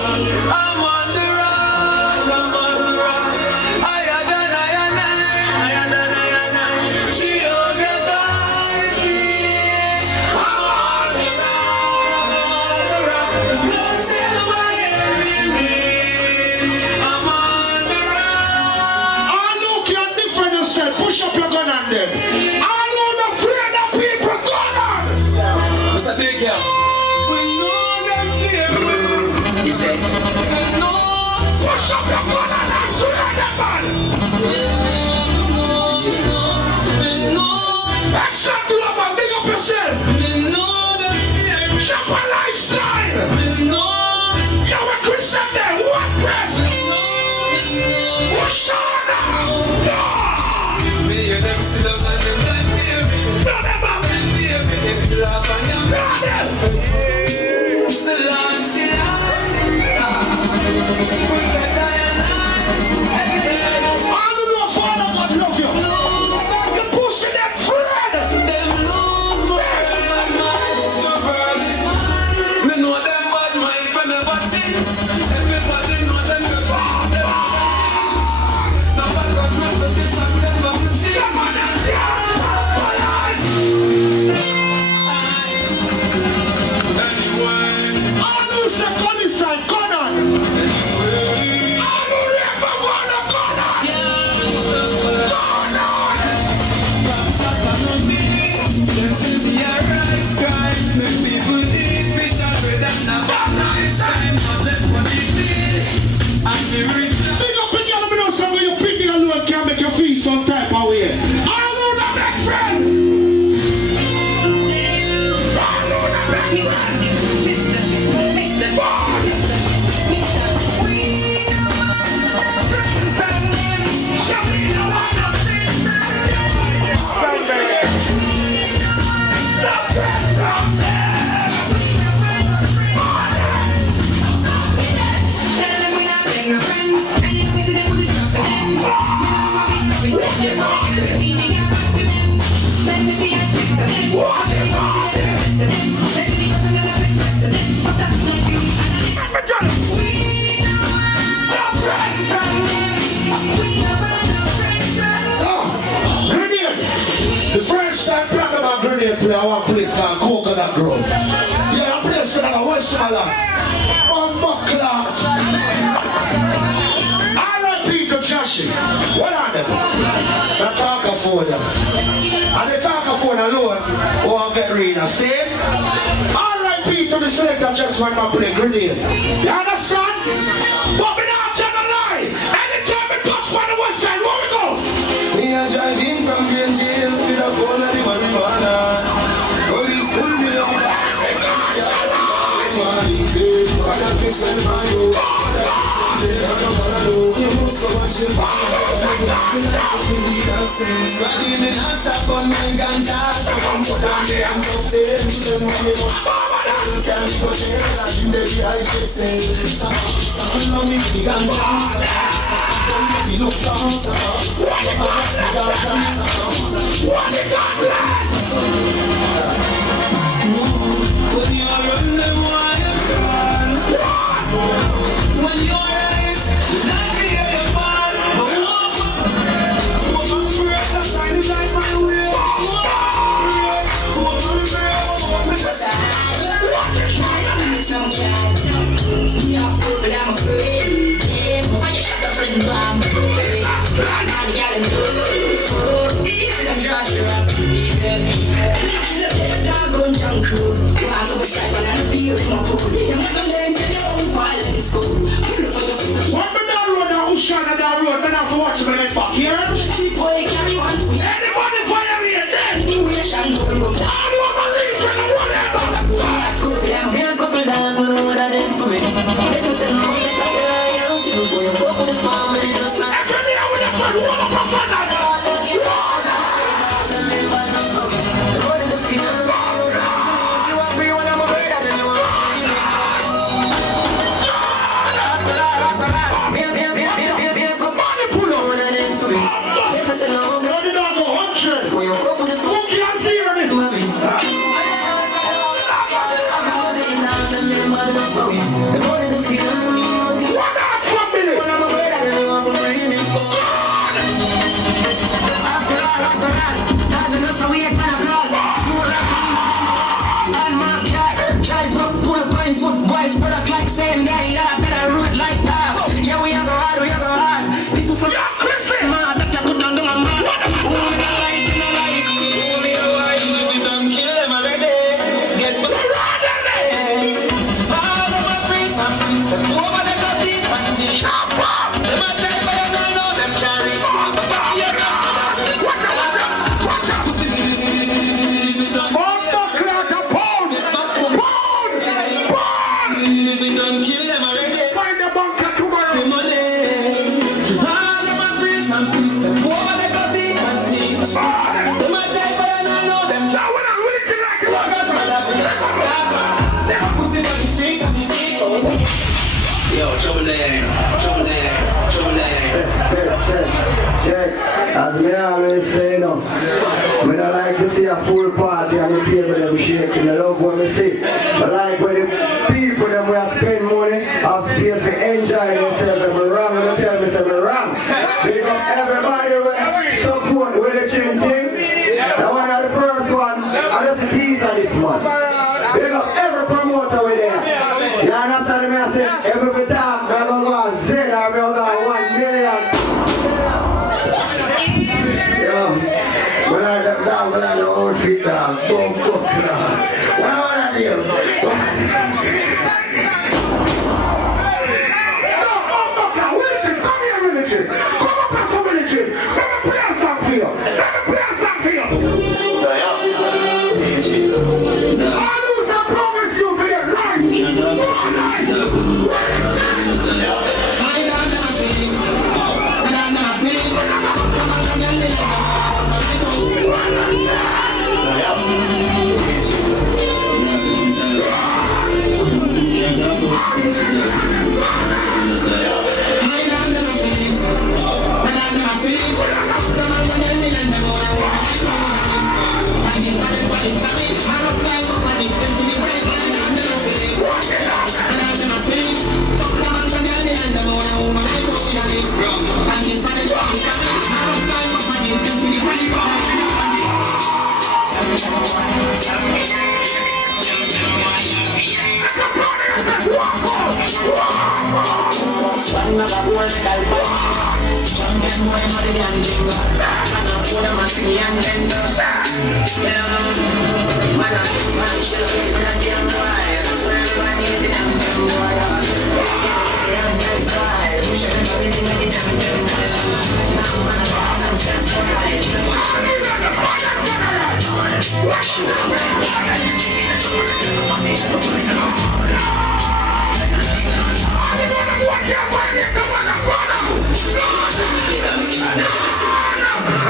I'm on the run, I'm on the run. Higher than I am, higher than I am. She'll guide me. I'm on the run, I'm on the run. Don't say nobody me. I'm on the run. I know can't defend yourself. Push up your gun on them. I know the fear that people gun on. Mr. Take care. We know them fear me. He says, we know. Push up your gun on and swear them man. Action global, big up yourself. Jump a lifestyle. You're a Christian there. What press? Push on now. No. No, them up. No, them. I don't know if Father God love you. You pushing them friend. Me know them bad mind from ever since. Everybody know them before them. No bad God never this and never see. Come on and dance. Anyway, I know it's a gun inside, gun on. anyway. The first time Rashkamar grenade play, I want a place called Coconut Grove. Yeah, a place called Westmoreland. R.I.P. to Joshi. What are them? The talker phone. And the talker phone alone won't get rid of. See? R.I.P. to the selector just when I play grenade. You understand? But we don't tell a lie. Anytime we touch on the west side, where we go? Me a driving from Green Jail with a phone and the marijuana. Police pull me on the ass. I can spend my own. You must go watch your Riding in a stop on my ganja. So I'm put on the hand of them. Them when you must tell me go jail. And baby I get saved. Some love me with the ganja. You look from when you run them wire when your eyes not hear your fall. Woman breath is shining like my way. Some child, yeah, but I'm afraid. Before you shut the friend bomb, baby, I'm not the gal in the easy to Joshua, easy. The dog gun junk crew. You have to be shy, but I'm a beer in my pool. You're not gonna learn to your own violence school. What the down road, that who's shot at that road, then I have to watch my next back here. Cheap boy, carry one to Anybody put every day? situation, no one goes down. I don't want to leave for the whatever. I'm here a couple times, but what I did for me. Let me say no, let me say I am to before you fuck with the family, just like Every day with the fun, what a performance. As me always say, no, I don't like to see a full party and the table them shaking. I love what I see. I like when the people them will spend money have space to enjoy themselves. If I'm wrong, they tell me I'm wrong. Because everybody will support with the chin thing. The one of the first one, I just tease on this man. Because every promoter with there. You understand me? I say, every time I'm going to go Z or I'm going to go 1 million. When I get down, when I know old feet down, boom, boom, down. What do I do? No, Wilson, come here, Wilson. Come up and some Wilson. Let me play a song for you. Let me play a song for you. I lose a promise you for your life. Punching for the drums, now I'm flying up my name to the panic. One of the world champion boy, how the damn jingle. And I'm for the massy and tender. Yeah, man, I'm sure that damn boy. That's where everybody is the damn boy. I'm nice guy. You should have been in the champion boy. Now man, I'm just right.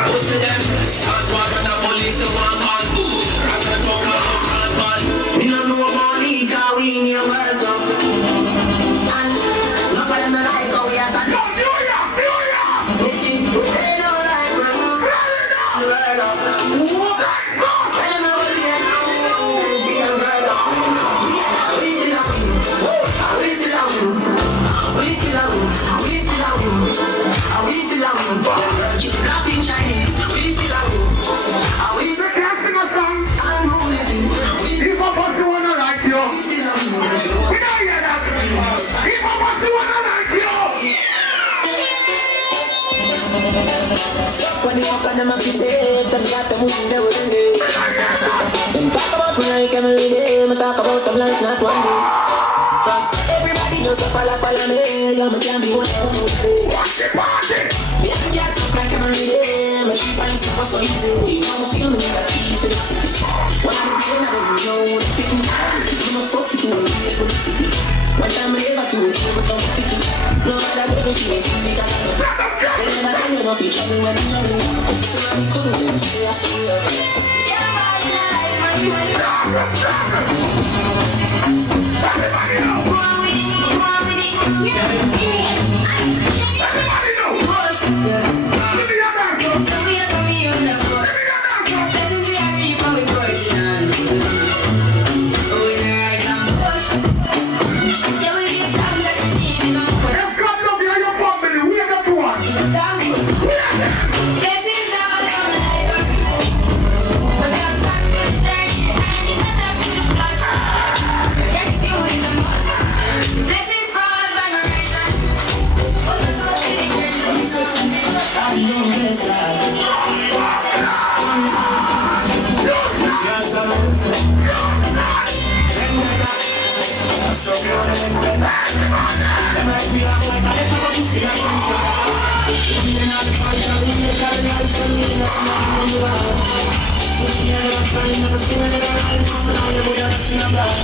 Pussy them, start walking the police to one call. Rock the coke out, stand ball. Me no know money, cause we in your World Cup. And no for them no like how we attack. You see, they don't like when the World Cup. When them know we get we can World Cup. We still a win, we still a win, we still a win, we still a win, we still a win. Keep nothing shining, we still a win. We can't sing a song. If a person wanna like you, we still a win. We don't hear that. If a person wanna like you. When you fuck on them, I feel safe. Them got them moving, they wouldn't do. Them talk about me like every day. Me talk about them like not one day. Cause everybody just a follow me. Yeah, me can't be one of them. We have to get up like every day. My sheep and super so easy. You know me feel me like a key for the city. When I don't train, I don't know what I'm thinking. You must fuck it to a real for the city. One time I never to a real but I'm thinking. No matter what you feel, you make a lot. They never tell you enough, you trouble when you're trouble. So I be cool with them, say I see your face. Yeah, my life, everybody know. Go on with it. Everybody know. Let me have that, sir. So we are coming here with a floor. Listen to your people with poison and food. Oh, in the right and push. Yeah, we give thanks every day in my world. If God love you and your family, we are the ones. Blessings all over my life. But I'm back to the journey. And it's not us to the plus. Gratitude is a must. Blessings fall by my right hand. What's the cause of the great solution? I'm your blessing. Just a minute. So good and good. Them like we have like a little bit of still a chance. Even at the function, we make our lives for me. That's not from the world. Push me out of the fire, never see me never run. So now you would have seen a blood.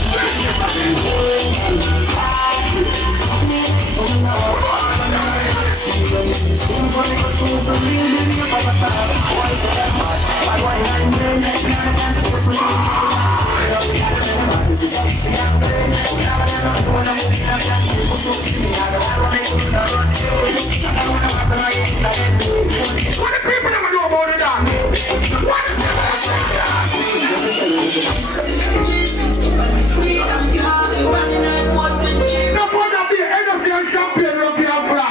Skin for the control from me, living up on the top. Why is that hard? Why I'm burning? We are the kind of force for sure. We are the kind of artists, it's sexy and burn. We are the kind of one of the kind of people so see me. I don't want to make it run. I don't want to have the right to get it. What the people never know about it now? What? No fun of the energy and champagne rock here and flat.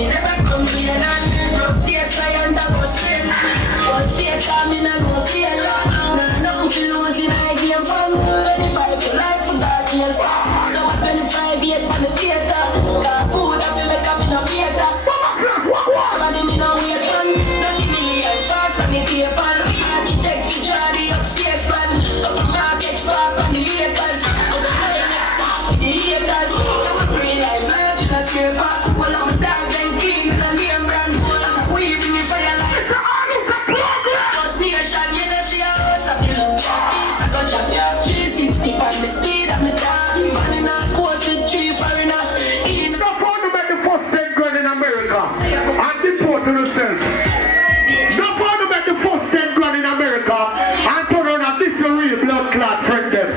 Never come to the land, rough days, fire and the bus, but fear coming and no fear long. No clot friend them.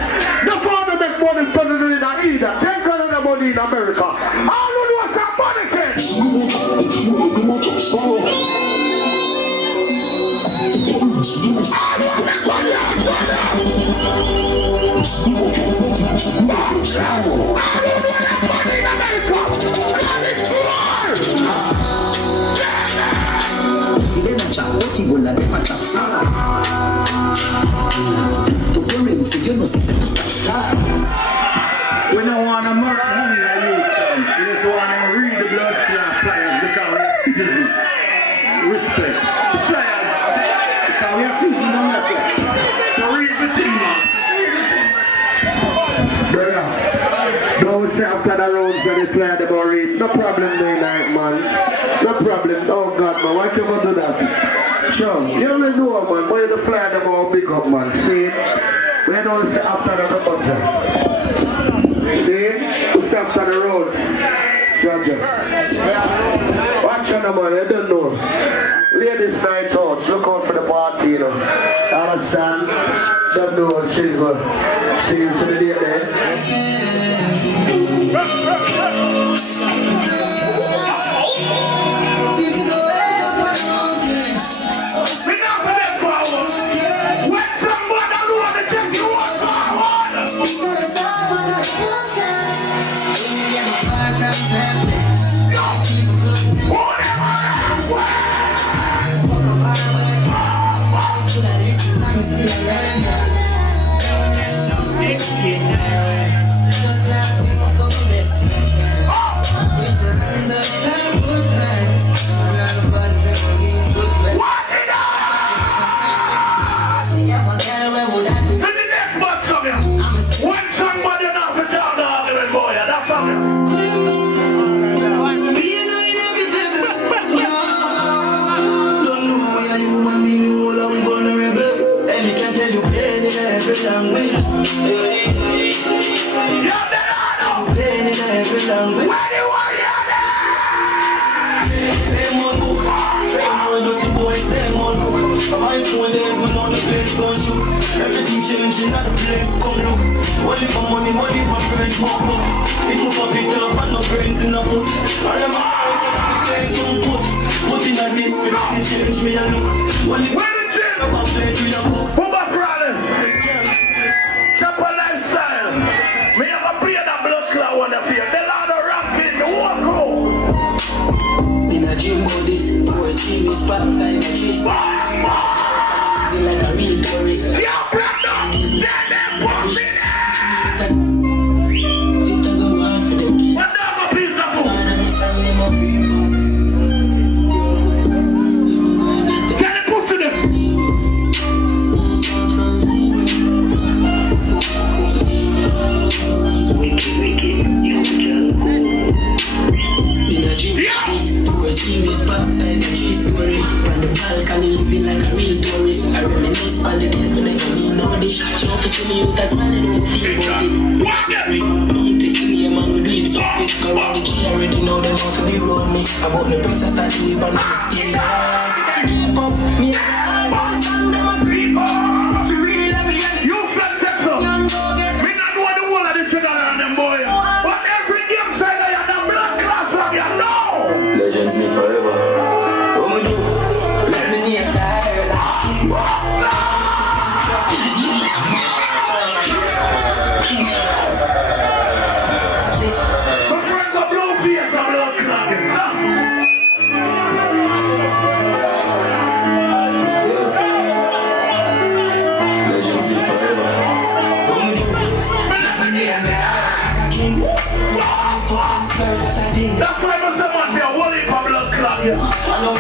The father make money standing in either. 10 grand of money in America. All who know some money change. See them a chop, what he go like them a chop star. To the ring, see you know see them a star. We don't want to murder money like you, son. We just want to read the blood clot flyers because we are citizens. Respect. Flyers. Because we are citizens on that side. So read the thing, man. Brother, don't say after the roads that they fly the read. No problem day night, man. No problem. Oh God, man, why can't you do that? Sure. You only know, man, why you fly them all big up, man. See? We don't say after the button. See? We say after the roads. Georgia. Watch on the man, you don't know. Ladies night out, look out for the party, you know. Understand? Don't know what she's going. See you to the day there. Changing at the place, come look. Money for money, money for friends, more look. It move up it up and no brains in a foot. All them eyes at the place, don't put in a this, it change me and look. When the change, I'm a play to your book. Who my problems? Chopper lifestyle. Me have a play that blood clot on the field. The Lord of Ramping, the whole crew. In a gym, go this, for a serious spot, side of cheese. Feel like a real tourist. Living like a real tourist. I reminisce on the days when I got me no dish. She often see me with a smile and don't feel about it. Don't taste me, a man will do it so quick. Around the G already know them off of the road me. About the price I start to whip and I'm still keep up, me a guy, but the song them a creep up. For real, every you from Texas. Me not know the whole of the trigger on them boy. But every game side I have the blood class of you know. Legends live forever. That's why I say man, they're holding for blood clot here.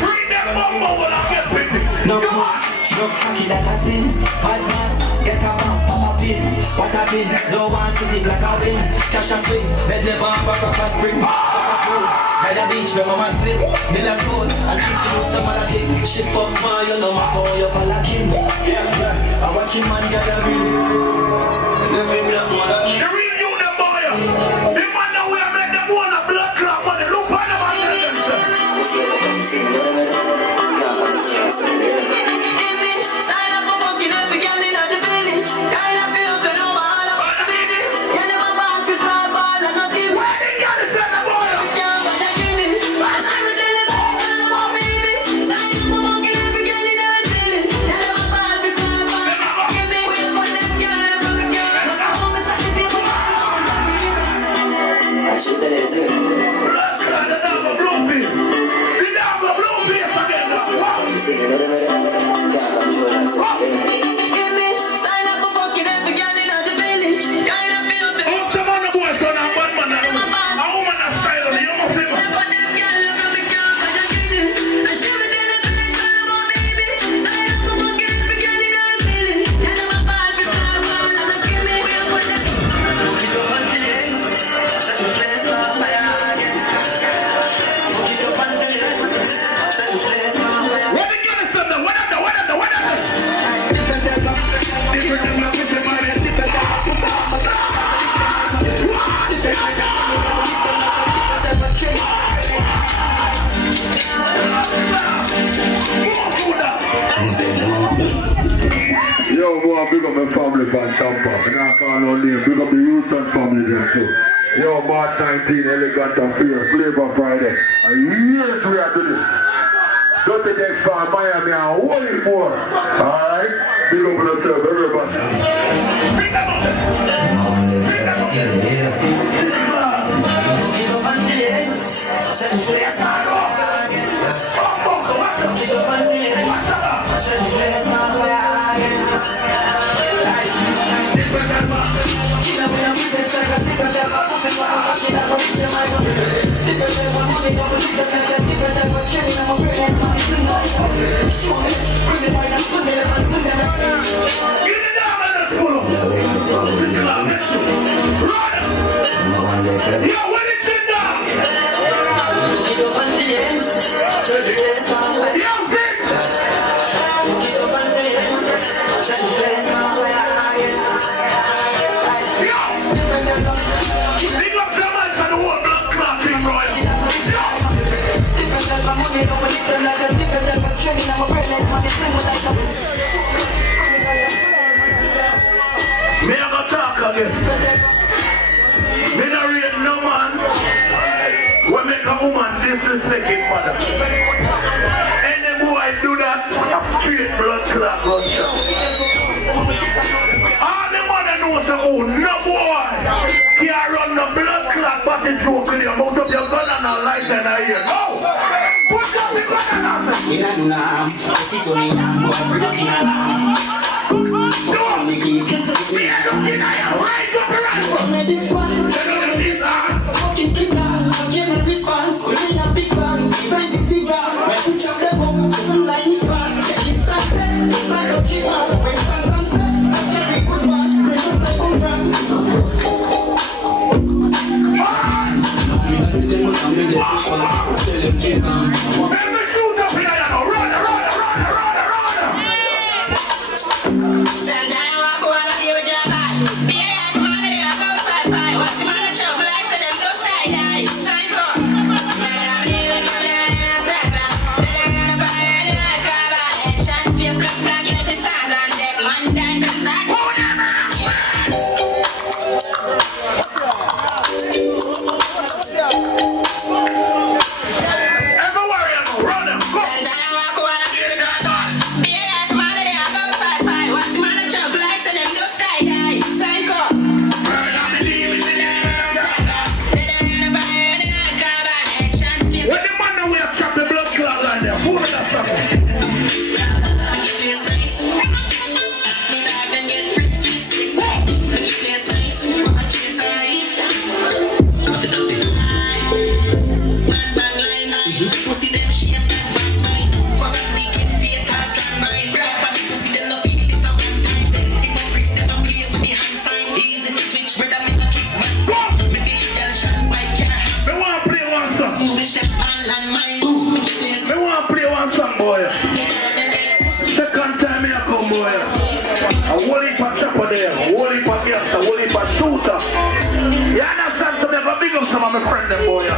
Bring them up over and get with it. No cocky that I seen. Bad man, get a bump, pop a pin. What a pin, no one see it like a win. Cash a swing, bed never back up a spring. Fuck a pool, by the beach where mama sleep. Bill a phone, and think she looks some other thing. She fuck man, you know my boy, you fall like him. Yeah, I watch him man get a ring. The real you the boy. The man that we have made them one a blood clot money. Look by them and tell them so. Image, style up a fucking every girl in the village. Kind of feel family from Tampa. I can't call no name. Big up the Houston family there too. Yo, March 19, Elegant and Fear, Flavor Friday. And yes, we are doing this. Don't take next for Miami and hold it more. Alright? Big up yourself, everybody. Me a go talk again. Me no rate no man when make a woman disrespect his mother. Any boy do that, a straight blood clot gunshot. All the mother knows about no boy can't run the blood clot body joke with you. Most of your gun and a light and a ear. No! Put up the gun and a say. In a dunam, sit on me, boy, bring it in a lamb. This one, this one, fucking kick down, I give a response, could be a big bang, friends is exam, when you chop them up, something like it's fast, it's started, it's like a chicken, when fans on set, I carry good one, bring up the old friend. Every shoot up here, you know, run. Some of my friends them boy.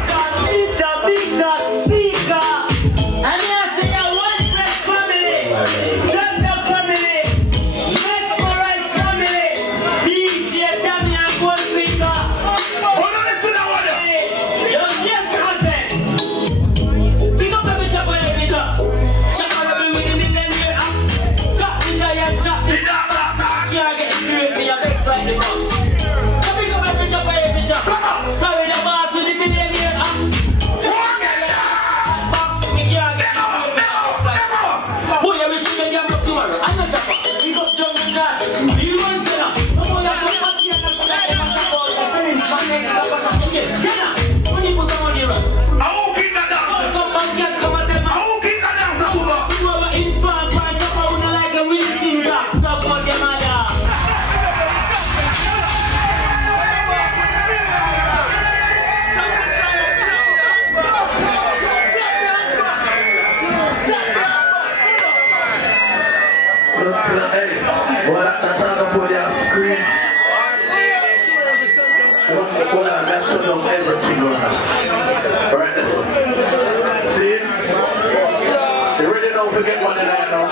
Forget one and I know.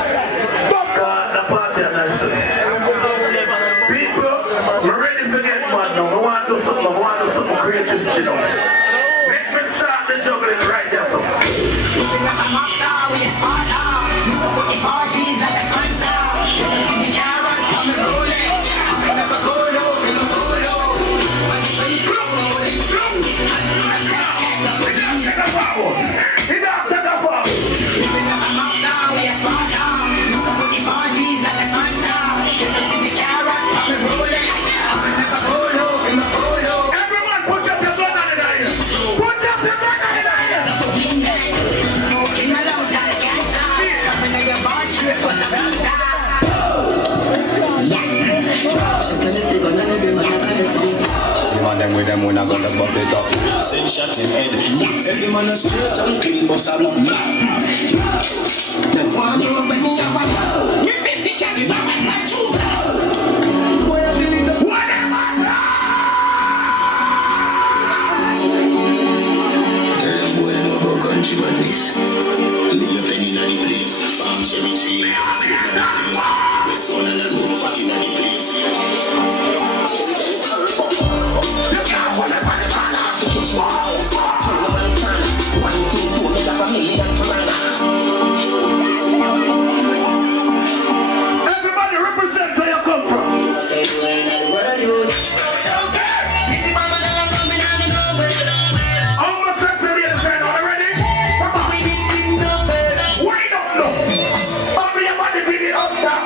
The party and nice. Man them with them when I gonna bust it up. Send shot in head. Every man is straight and clean, but I'm not mad. Them want you when me have a love. Me 50 can you have my two. Boy, I feel it. Whatever. Tell them boy no about country madness. Me a penny in the place. Farm cherry tree. West one and a move fucking in the place. Everybody represent where you come from. How much sex are you saying already? Come on. Wind up now. Up your body, baby, up top.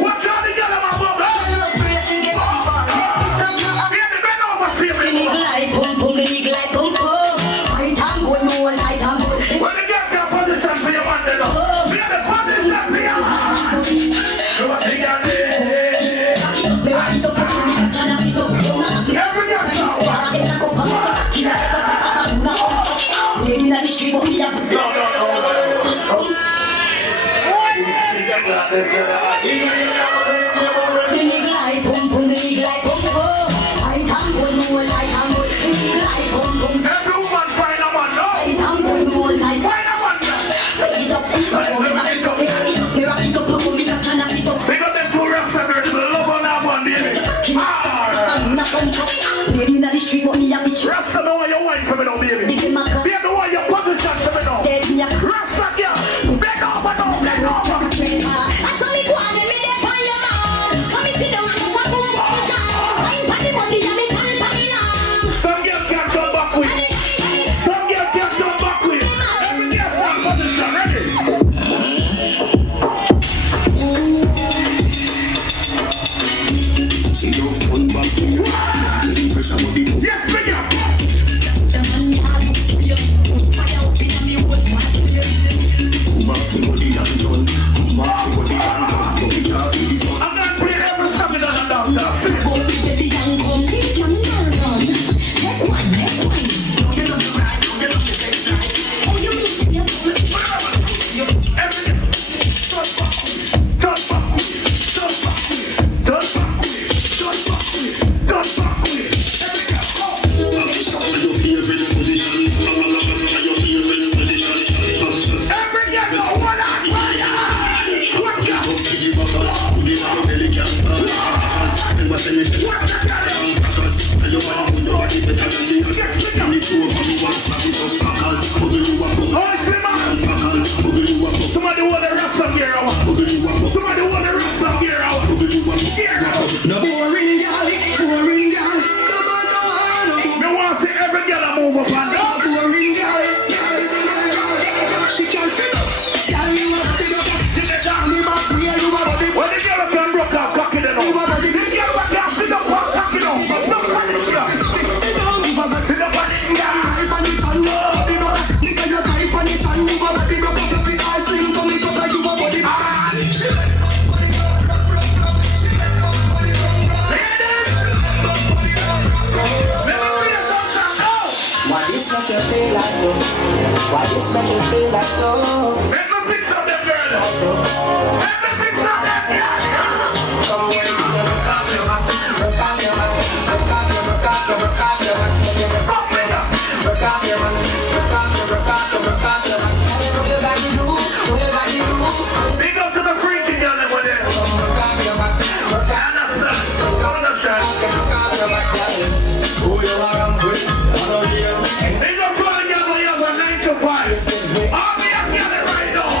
Watch out the girl, my bubble. Baby, bend over, see me. When the girl can't position for your man, they know. Be the position for your man. You want to get there? Every girl shout. Every woman find a man, no? Find a man, no? Big up them two Rashkamar, the love on that one, baby. Rashkamar, why you wine for me now, baby? Baby, why you position for me now? Rashkamar, beg over now, beg over. Some girls can't turn back with. Some girls can't turn back with. Every girl start position, ready? See those fun back here. The pressure will be Yes, big up. come off the body and done. Come off the body and done. But we can't feel the fun. I'm not playing every song in the dance. Somebody want to rest some gear out. Somebody want to rest some gear out. No boring girl, boring girl. Me want to see every girl move up and down. Boring girl, she can fit up. Girl, you want to go back to the down, you back where you are. When the girl can broke up, cock it up. The girl can sit up, cock it up. Stop panic, girl. Sit up, panic, girl. Why this make you feel like though? Let me fix up them girl. Let me fix up them girl. Come on, rock off your back, rock off your back, rock off your back, rock off your back, rock off your back, rock off your back, rock off your back. Everybody do, everybody do. Big up to the freaky girl over there. Rock off your back, rock off Understand. your back, Who you are on with? I don't hear. Big up to all the girls when you have a 9 to 5. All me, I get it right now.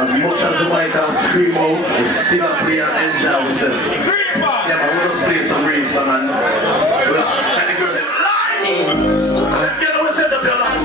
As much as you might have scream out, we still play and enjoy ourselves. Yeah, but we'll just play some real song and we'll kind of go there. You know, we set up your life.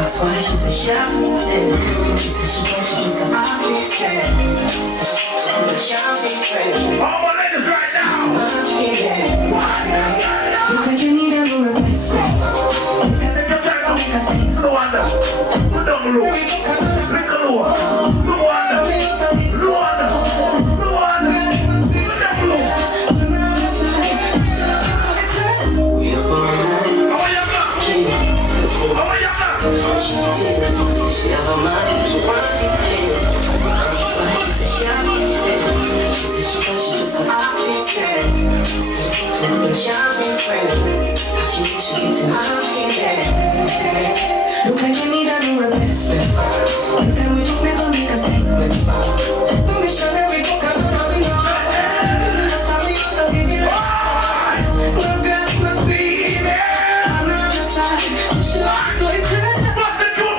That's why she's a chef. She said she just an artist. All my ladies right now. Look like you need a little replacement. No wonder. Don't look. Look lower. No wonder. No wonder. No wonder. We are born how are you? she did. She has a mind to run it. That's why she said she just an artist. To the champion friends. How can she get to our feelings? Look like you need a new replacement. Every time we talk, we gon' make a statement. Don't be sure that we book another we know. You know that we also give it up. No grass, no green. Another side. She like to it.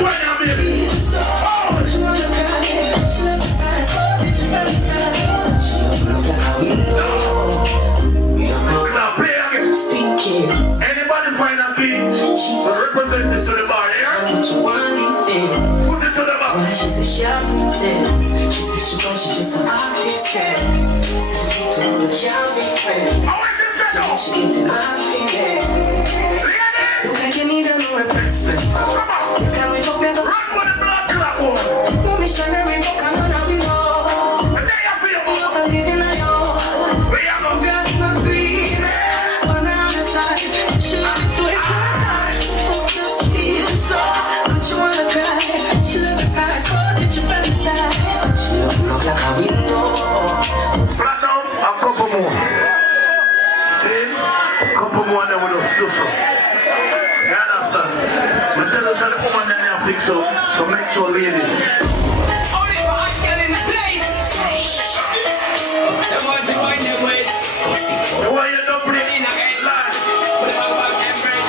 Anybody find a key? Represent this to the bar here. Put it to the bar. She's a chef. She said she just an artist. To the champion friend. She gets in our feelings. Look like you need a new replacement. Can we fuck me up? Run for the blood clot one. No missionary book another we know. And they are for your We also live in a yard. we are No grass, no green. Banana side. She like to it hard. Focus, feel so. Don't you wanna cry? She love the size. Oh, did you fantasize? She open up like a window. flat down a couple more. See? A couple more and then we'll just do so. You understand? But tell us how the woman then they fix up. So make sure ladies. Only for us girl in the place. Them want to find them ways. The way you don't bring In again. life. Put them all back and break.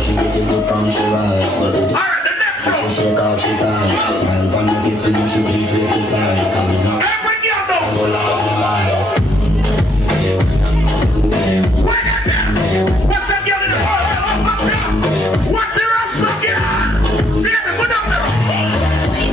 She get it good from she rise, but the Alright, the next she one. shake out she die. Smile on the face, but now she please with the side. Coming up, Every girl I go know. loud the lies. What's that girl in the hall? What's the rest of girl? Baby, put up there.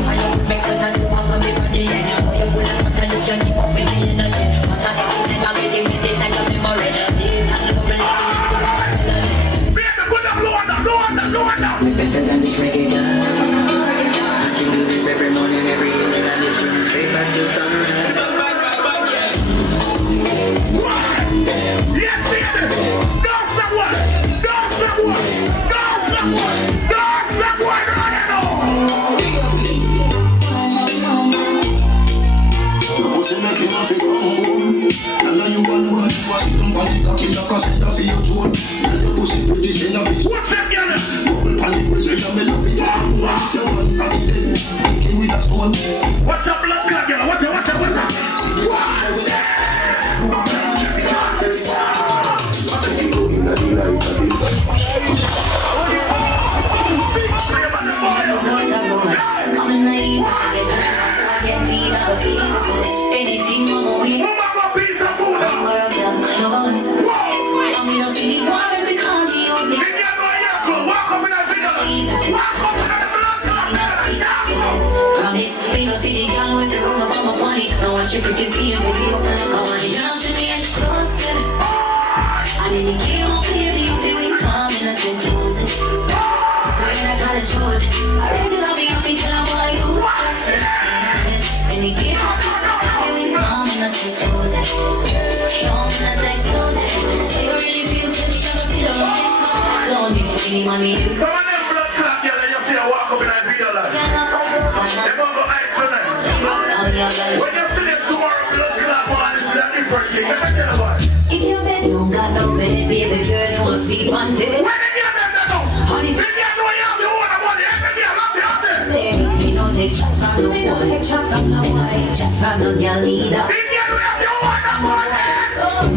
make him have to come home. Tell her you alone, you are sitting on the cocky like a side of your drone. Tell your pussy pretty, send a bitch. What's that, girl? Bubble pan it, say you me love it. If you want cocky then, kick it with a stone. What's up, blood clot, girl? What's up? Anything on we work them close. And we don't see the war if we can't be on the promise, we don't see the girl with the room up on my body. I want your pretty face, if you open up, I want you to see me explosive. And then you came up here, you feel we come in and say close. So when I gotta choose, I really love you, I feel I want you. And you came up here, you feel we come in and say close. Come in and say close. So you really feel good, you never see the light come alone. You really want me. Some of them blood clot, girl, you see a walk up in that video like. They won't go hide tonight. When you see them tomorrow, blood clot man, it's a different thing. Let me tell you what. If your bed don't got no bed, baby girl, you won't sleep on it. When did you have that though? Honey, if you know you have the water money, every day I'm up there. me no take chat from no, me no take chat from no boy, chat from no girl leader. If you know you have the water money,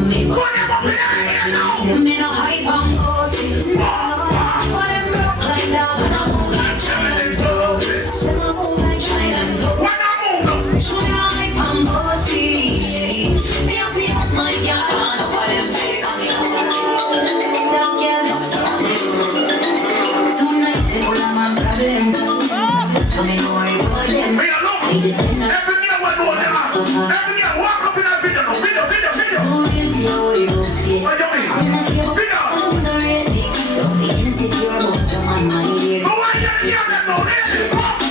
Me put them up in there now. me no hype on pussy. For them broke like that when I move like China. Say my move like China. When I move, show me hype on pussy. Me a feel my girl, for them fake on me. Top girl, too nice people are my problem. So me no worry about them. me alone. Every day when know them up. Every day walk up in that video. So if you worry about it, What you mean? I'm not care Video. about who's already. Don't be insecure about your man, my dear. But why you hear that now?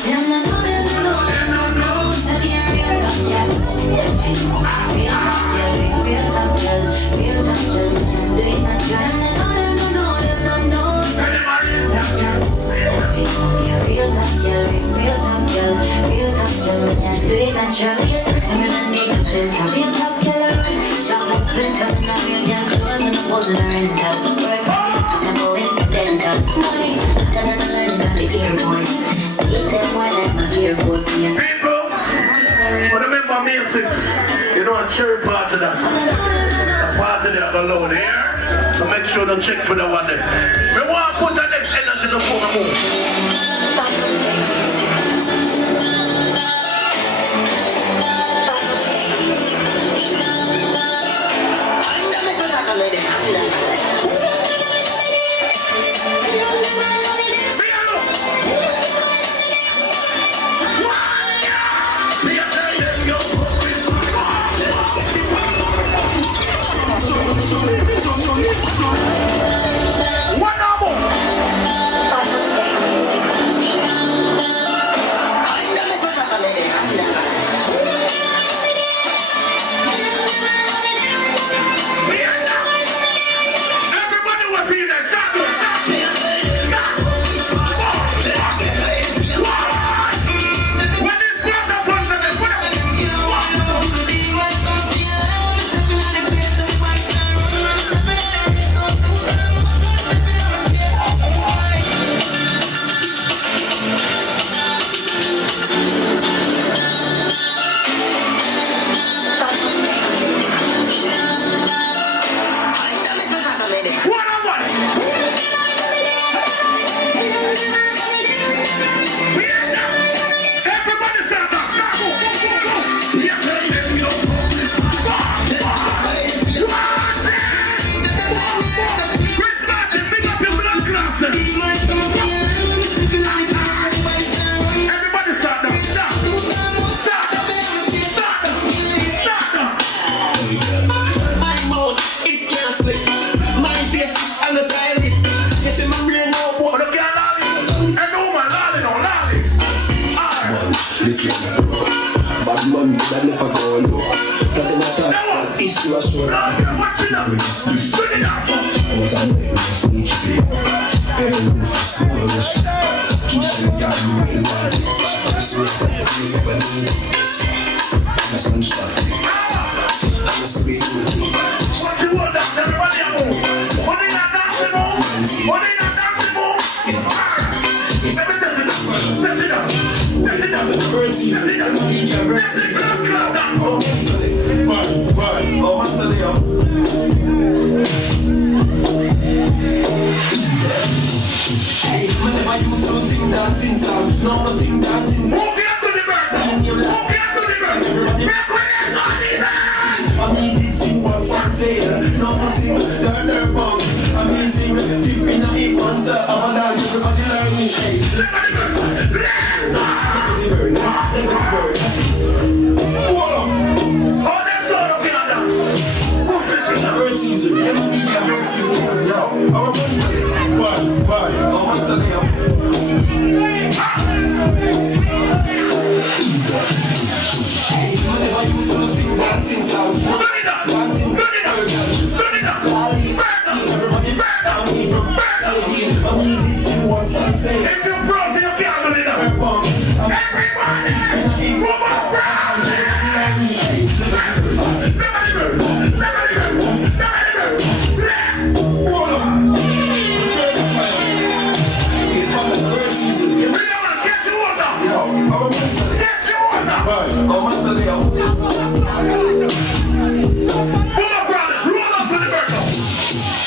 Them no know, them no know, them no know. Tell me a real top girl. Real top girl, real top girl, real top girl. Do it natural. Them no know, them no know. Tell me a real top girl. Real top girl, real top girl, real top girl. Do it natural. I'm gonna make a filter. Real top girl, chocolate splinter. Now real girl clothes and I'm posing her in that. Work for this, I'm coincidental. Money, I'm gonna learn that the ear voice. Eat them more like my ear force. People, remember me and six. You know a cherry part of that. A part of that alone here. So make sure to check for the one there. We want to put the next energy before we move. Bad man, that never go low. Nothing at all, issue a short. I was on my way to sneak feet. Every roof is slow rush. Keisha, you got me in my dick. I swear, but you never need it. That's one shot. season. I'm a DJ bird season. Oh, right. Oh, what's the deal? Hey, whenever you used to sing dancing song, no more sing dancing song. Walk up to the bird. In your life. Walk up to the bird. Everybody. I mean, did sing one song say, no more sing the box. I mean, sing tip in a hip monster. I'm a dance, everybody learn me. Hey, look at the bird. Look at the bird. Oh, that's all of the bird season. Yeah, my DJ bird season. Yo, I'm a bird for them. Why? Oh, what's the name? Hey, whenever you used to sing dancing sound, dancing everybody I'm me from I'm me sing one song say if you're frozen you can't do it everybody woman brown bird season. You really want to get you water? Yo, I'm a monster. Get you water. Right. Oh, monster Leo. Full of brothers, roll up with the bird now.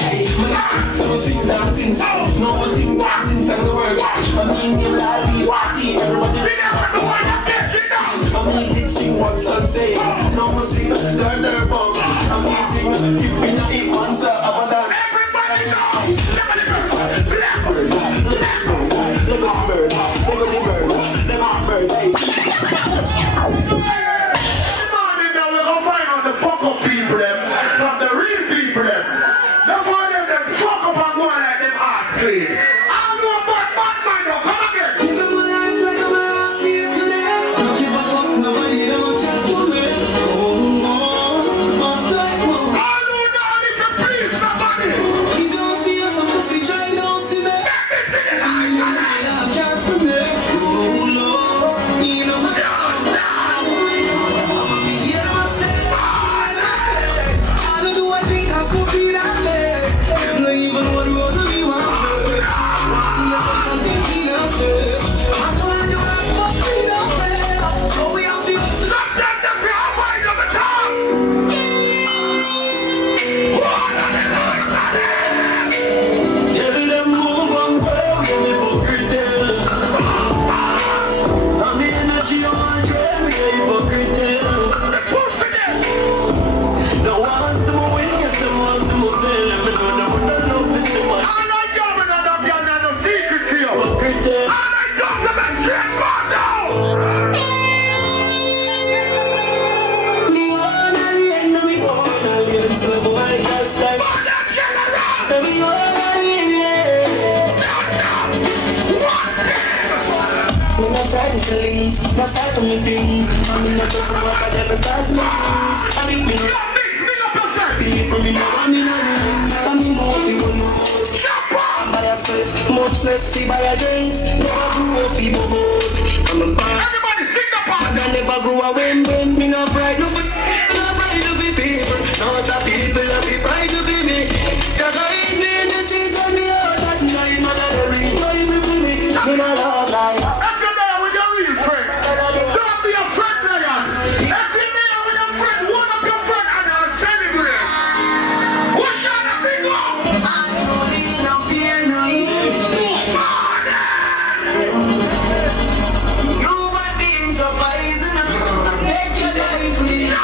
Hey, man, so sing dancing song. No more sing dancing song the word. I mean, you ladies, party, everybody. We never know what you get you down. I mean, did sing what son say. No more sing their bombs. I mean, sing tip in a hip monster. Everybody know. Black bird. Let go the bird, hey. Morning now, we're gonna find out the fuck up people them from the real people them. That's why them fuck up and go like them hard clean. I know about Batman now, come again. Living my life like I'm a last day today. Don't give a fuck, nobody don't chat to me. My flight mode. I know now, if you please nobody. You don't see us, I'm pussy try, don't see me. Let me see it. I can't for me. Oh Lord, you know my I don't do I drink, I smoke weed all day. Not even what you want to be one day. I'm thinking of it. I told you I'm for freedom, man. So we are feeling so. Stop that, stop your mind on the top. Tell them move on, bro, you're hypocrite. I'm the energy on my dream, you're hypocrite. No one to move in, yes, the one to move in. Let me know that we don't know this is my I no secret to you. hypocrite. I don't have a straight man now. Me wanna alien, no me wanna alien. So the boy gets like Mother General. no me wanna alien. Me not frightened feelings, not start to me thing. I'm not just a walk at every class my dreams. And if me Yo, not mix me up yourself. people, me know I'm in a room. Stand me more, people know. Jump on. By a space, much less see by a drinks. Never grew up, people go. I'm a bad. Everybody sing the part. I never grew up when me not frightened of it. Not frightened of it, people. Not the people that be frightened of me. Just I hate me in the street, tell me all that night. Man, I don't read my people me. Me not love life. Let's go there with your real friend. Don't be a friend, Ryan. Let's get there with your friend. One of your friend and I'll send it to them. Who's trying to big up? I don't need no fear, no evil. Morning. Human beings are poison. Take your life free.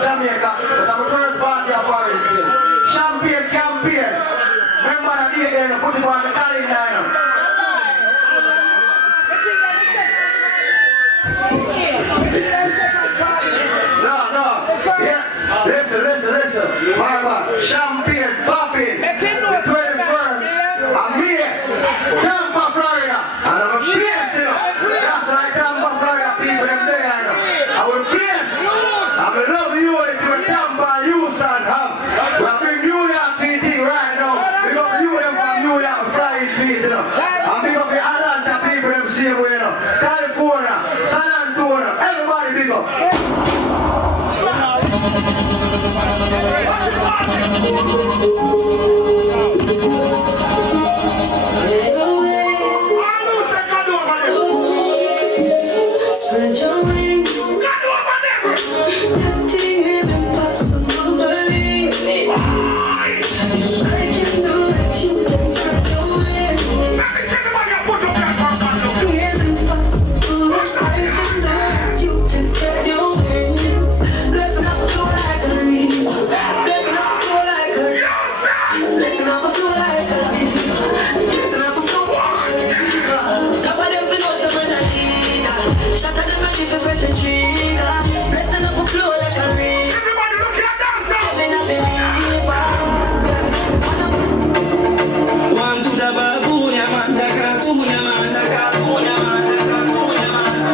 Jamaica, but I'm the first party of Paris. Champagne put it on the calendar. No. Yeah. Listen. Mama, champagne popping. The 21st. I'm here. Tampa, Florida. And I'm a place, you know. That's right, Tampa, Florida people, them there, you know. I will place. I will love you if you're Tampa and Houston, huh? We're bring New York PT right now. We got you them from New York flying feet, you know. And we got the Atlanta people them same way, you know. California, San Antonio, everybody big up. Spread your wings. Nothing is impossible, believe me. I can do that, you can spread your wings. Nothing is impossible, I can do that, you can spread your wings. Listen up, feel like a reed. Listen up, feel like a reed. Listen up, feel like a reed. Listen up, feel like a reed. Top of them, feel what's up in the leader. Shut up, them, ready for press the trigger. Listen up, flow like a reed. Everybody looking at Dancehall. Living a believer. One to the baboon, ya man, the cartoon, ya man,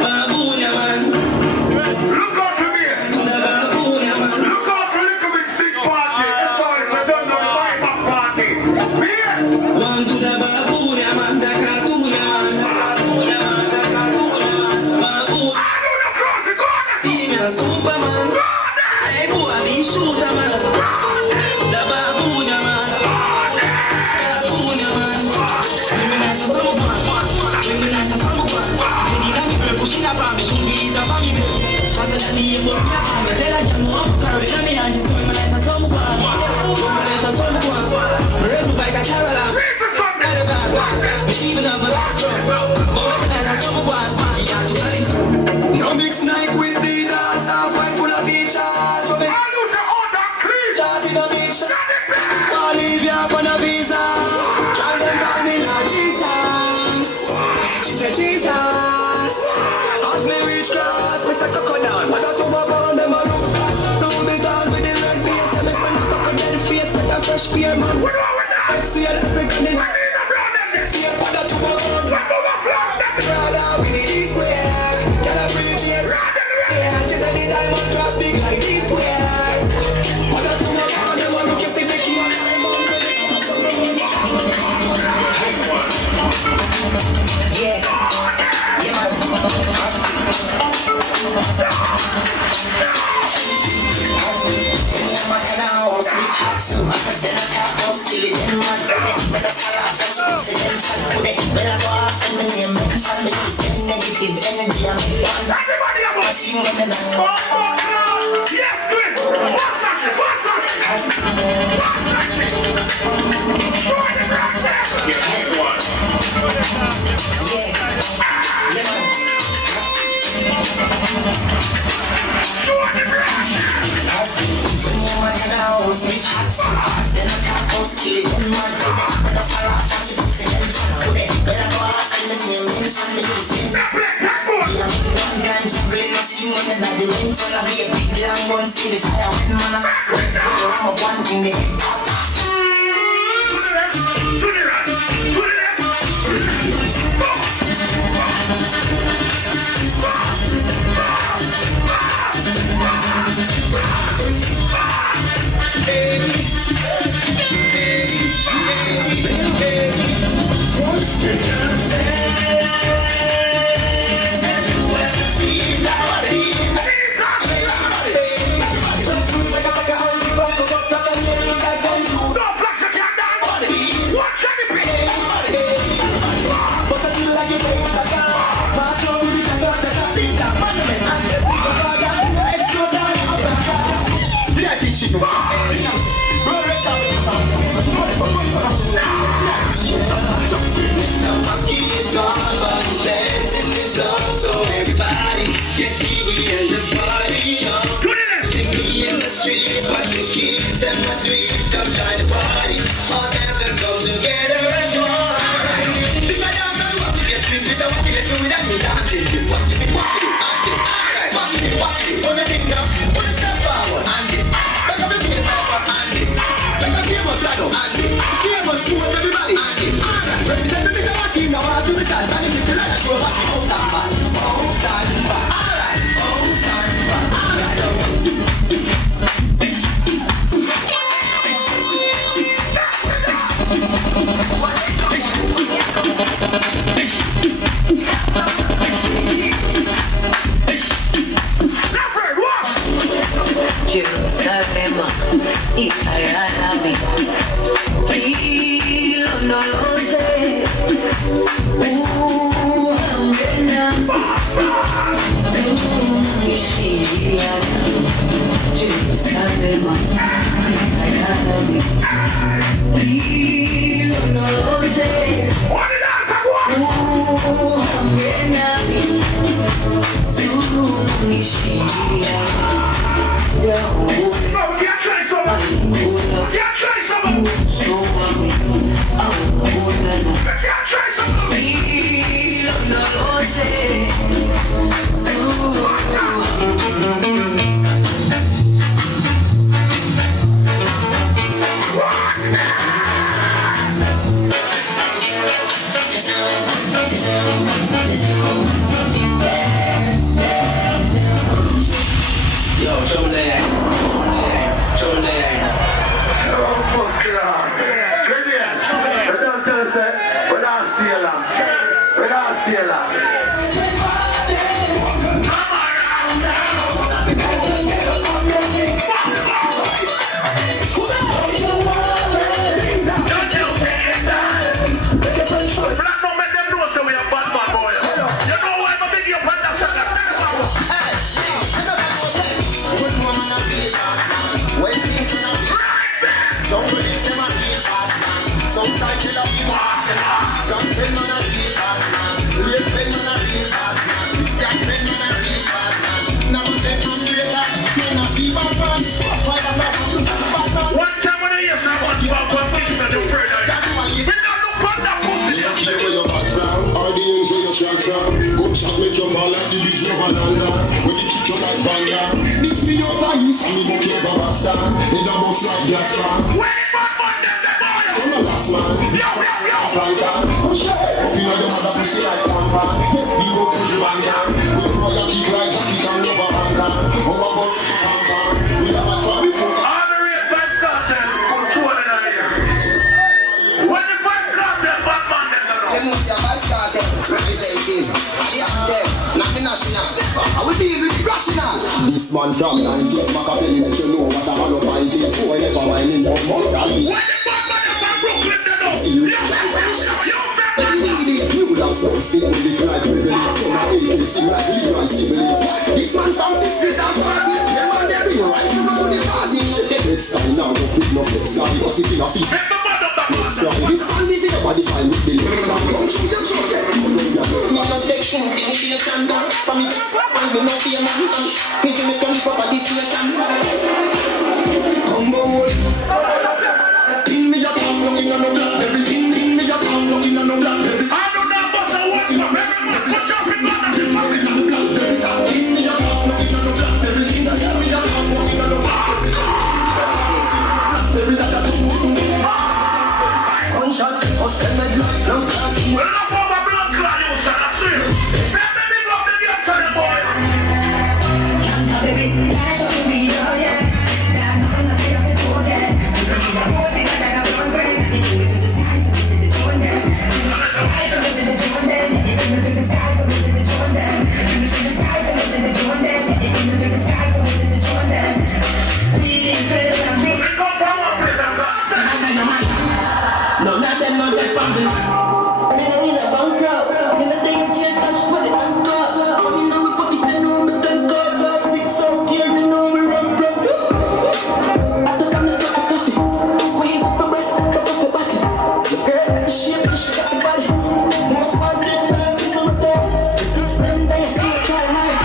baboon, ya man. Look out for me. To the baboon, ya man. Look out for Little Miss Big Party. As far as I don't know the vibe party. Here. One to the baboon, ya man, the cartoon, ya man, baboon. I know the floor, so go on. See me a Superman. Hey boy, I be shooter man. The baboon, ya man, cartoon, ya man. Women nice as some man. Women nice as some man. Lady got me girl pushing up on me, shoot me is a family girl. Faster than the air force, me a call me. Tell her I'm off, carry me hand, just women nice as some man. Women nice as some man. Red bike a Caroline. Me even have a last one. Women nice as some man. Yeah, to carry. No mix night with the dance, halfway full of features. So me I lose the order, please. just in a beach. I'll leave you up on a visa. Tell them call me Lord Jesus. She said Jesus. As me reach cross, we say cocoa down. But I don't want on them a look. So me down with the red face. And me spend a couple dead face like a fresh beer man. Let's see a epic and then see a father to go on. Brother with the east square. Can I bridge here? Yeah, just a the diamond cross big like this square. Father to go on, them a look, you see the king and diamond. Yeah, man. Negative energy, I'm machine gun in Yes, Chris. What's that? Show the ground there. yeah, man. Show the ground. Then I can't post kill it, man. But that's my last action. One time juggling machine gun in that dimension. I'll be a big long gun, still the fire when man I'm up one thing they top. Just This man from 90s, Machiavelli, let you know what a hollow pint is. So I never mind in more mortality. New love stone still with the glide with the least. So now AKC like Leroy Sibley's. This man from 60s and 40s. Them man they bring right to the party. Next time now, don't put no flex. Now he goes it in a feet. Next time, this man live in a body fine with the legs. Now come shoot your shot, yeah. Man a take intimidation down. From it, and we know fear man. Hit me come property station. Come on. Pin me a tongue looking on the blackberry. Pin me a tongue looking on the blackberry. I don't know what's a walk in the blackberry. Put your pin on the blackberry. Pin me a tongue looking on the blackberry. Pin me a tongue looking on the blackberry. Gunshot, us tell me blood clot. Well, no problem, blood clot, you shall I see. Baby, big up the game for the boy. Canta, baby, dance on me, oh yeah. Dance on the way of the boy, yeah. So you need a boy, you got a one break. You do it to the sky, so we see the joint there. Sky, so we see the joint there. You do it to the sky, so we see the joint there. You do it to the sky, so we see the joint there. You do it to the sky, so we see the joint there. We need better than me. Come from up with them, no, not them, not that family. They in a bunker. In the day you change, dash for the bunker. Oh, you know we put it in the room, but then God, 6 out here, you know we run profit. I took on the cup of coffee. Squeeze up the breast, cut up the body. The girl got the shape, she got the body. Most wanted, now it's on the day. The 6 them days, see a try line.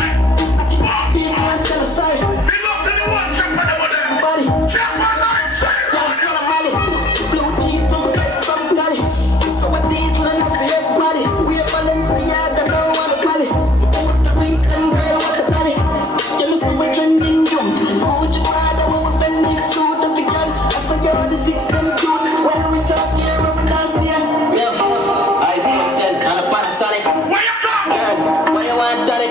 I keep my face, I tell her sorry. Big up to the one, jump on the body. Jump on the yeah, I see a molly. Blue jeans, blue dress, from Cali. So what these land for everybody. We are Balenciaga, no one to Cali. What the Rican girl, what the Cali. You know, so we're trending young. Gucci Prada, what we're spending, suit of the girl. I saw you're the 6 them cute. When we talk here, we're last year. Yeah, I feel 10 and a Panasonic. Where you from? Girl, where you want tonic?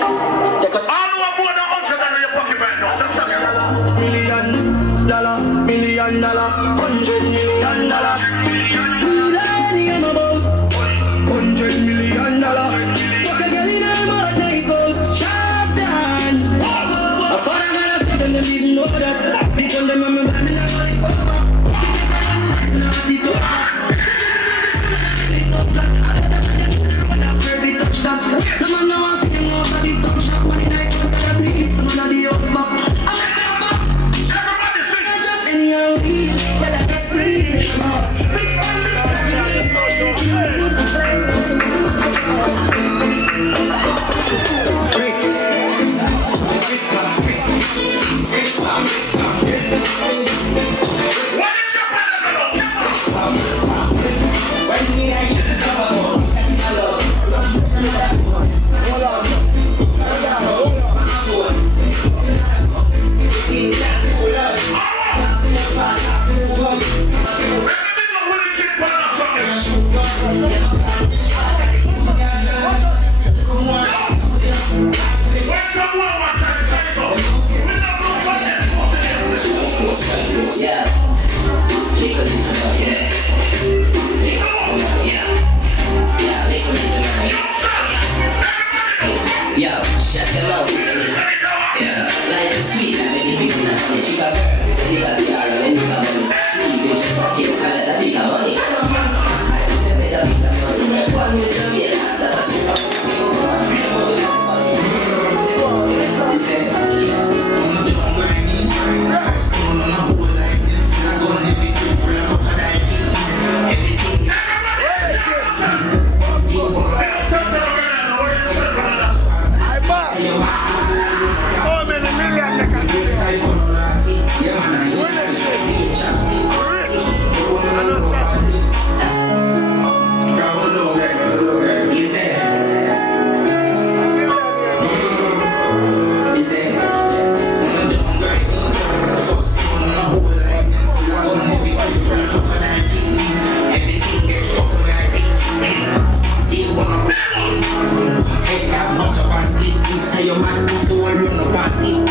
Take a all over more than $100 in your pocket right now. That's $1 million, $100 million, $100 million. Learning about $100 million. Fuck a girl in her mouth, they go shut down. I thought I had a second, them didn't know that. Because them on my mind, I'm like, say you're mad, so I run up past it.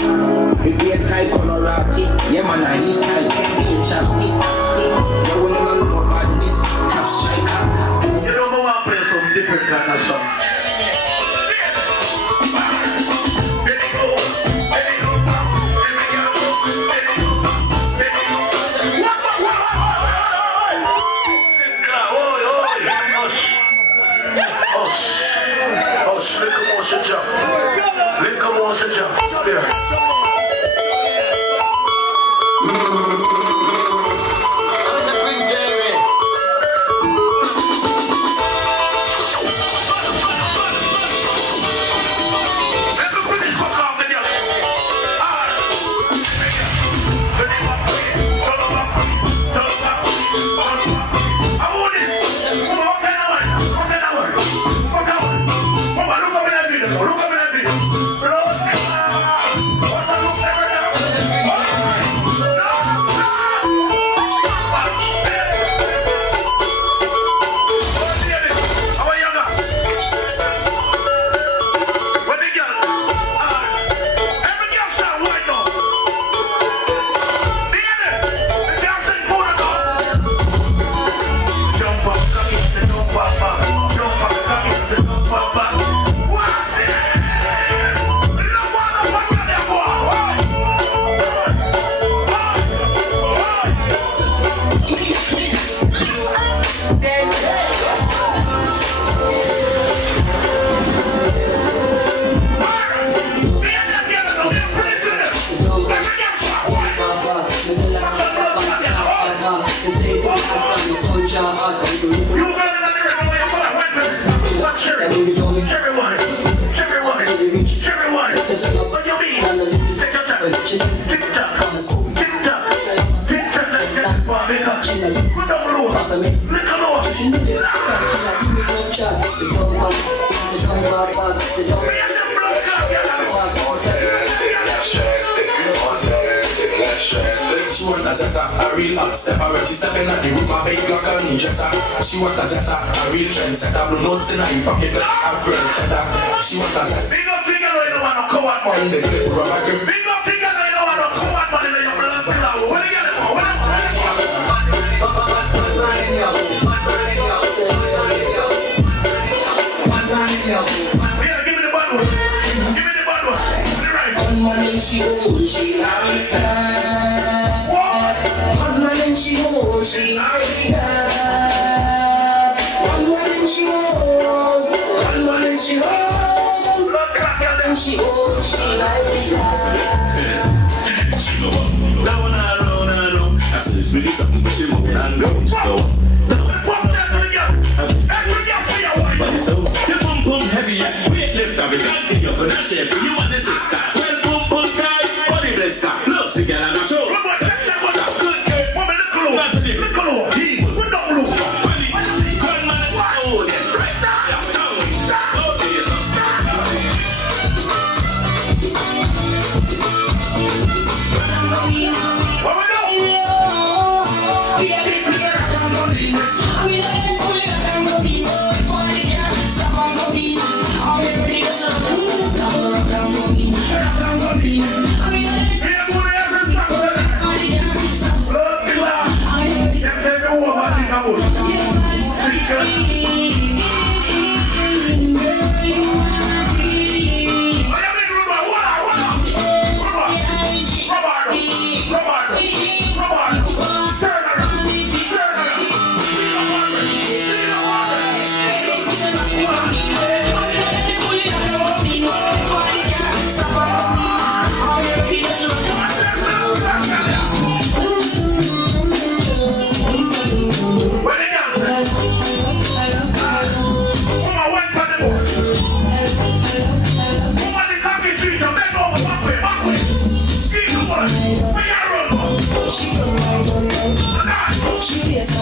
The great side colorati, yeah man, I east side, can't be in chapstick. You wanna know badness, top striker. You know, I play some different kind of song. She want a zessa, a real hot stepper. When she step in the room, a big block on the dresser. She want a zessa, a real trendsetter. Blue notes in her pocket, a friend cheddar. She want a zessa. Big up thing, you don't want to come out, man. The clip rubber grip. Big up thing, you don't want to come out, man. You don't want to get it, man. Give me the bottle. Give me the bottle. One morning she hold, she like that. One morning she hold, she like that. One morning she hold, one morning she hold, and she hold, she like that. She go up, down and around. I said it's really something, but she move and go. But it's so, the boom boom heavy, weight lift up, we can't take your connection. You want this is start. Well, boom boom tight, body blister. Love together, I'm sure. Good girl, woman, look alone. Look alone. Evil, look alone. Funny, good man, oh, yeah, right there. Oh, this. What we do? She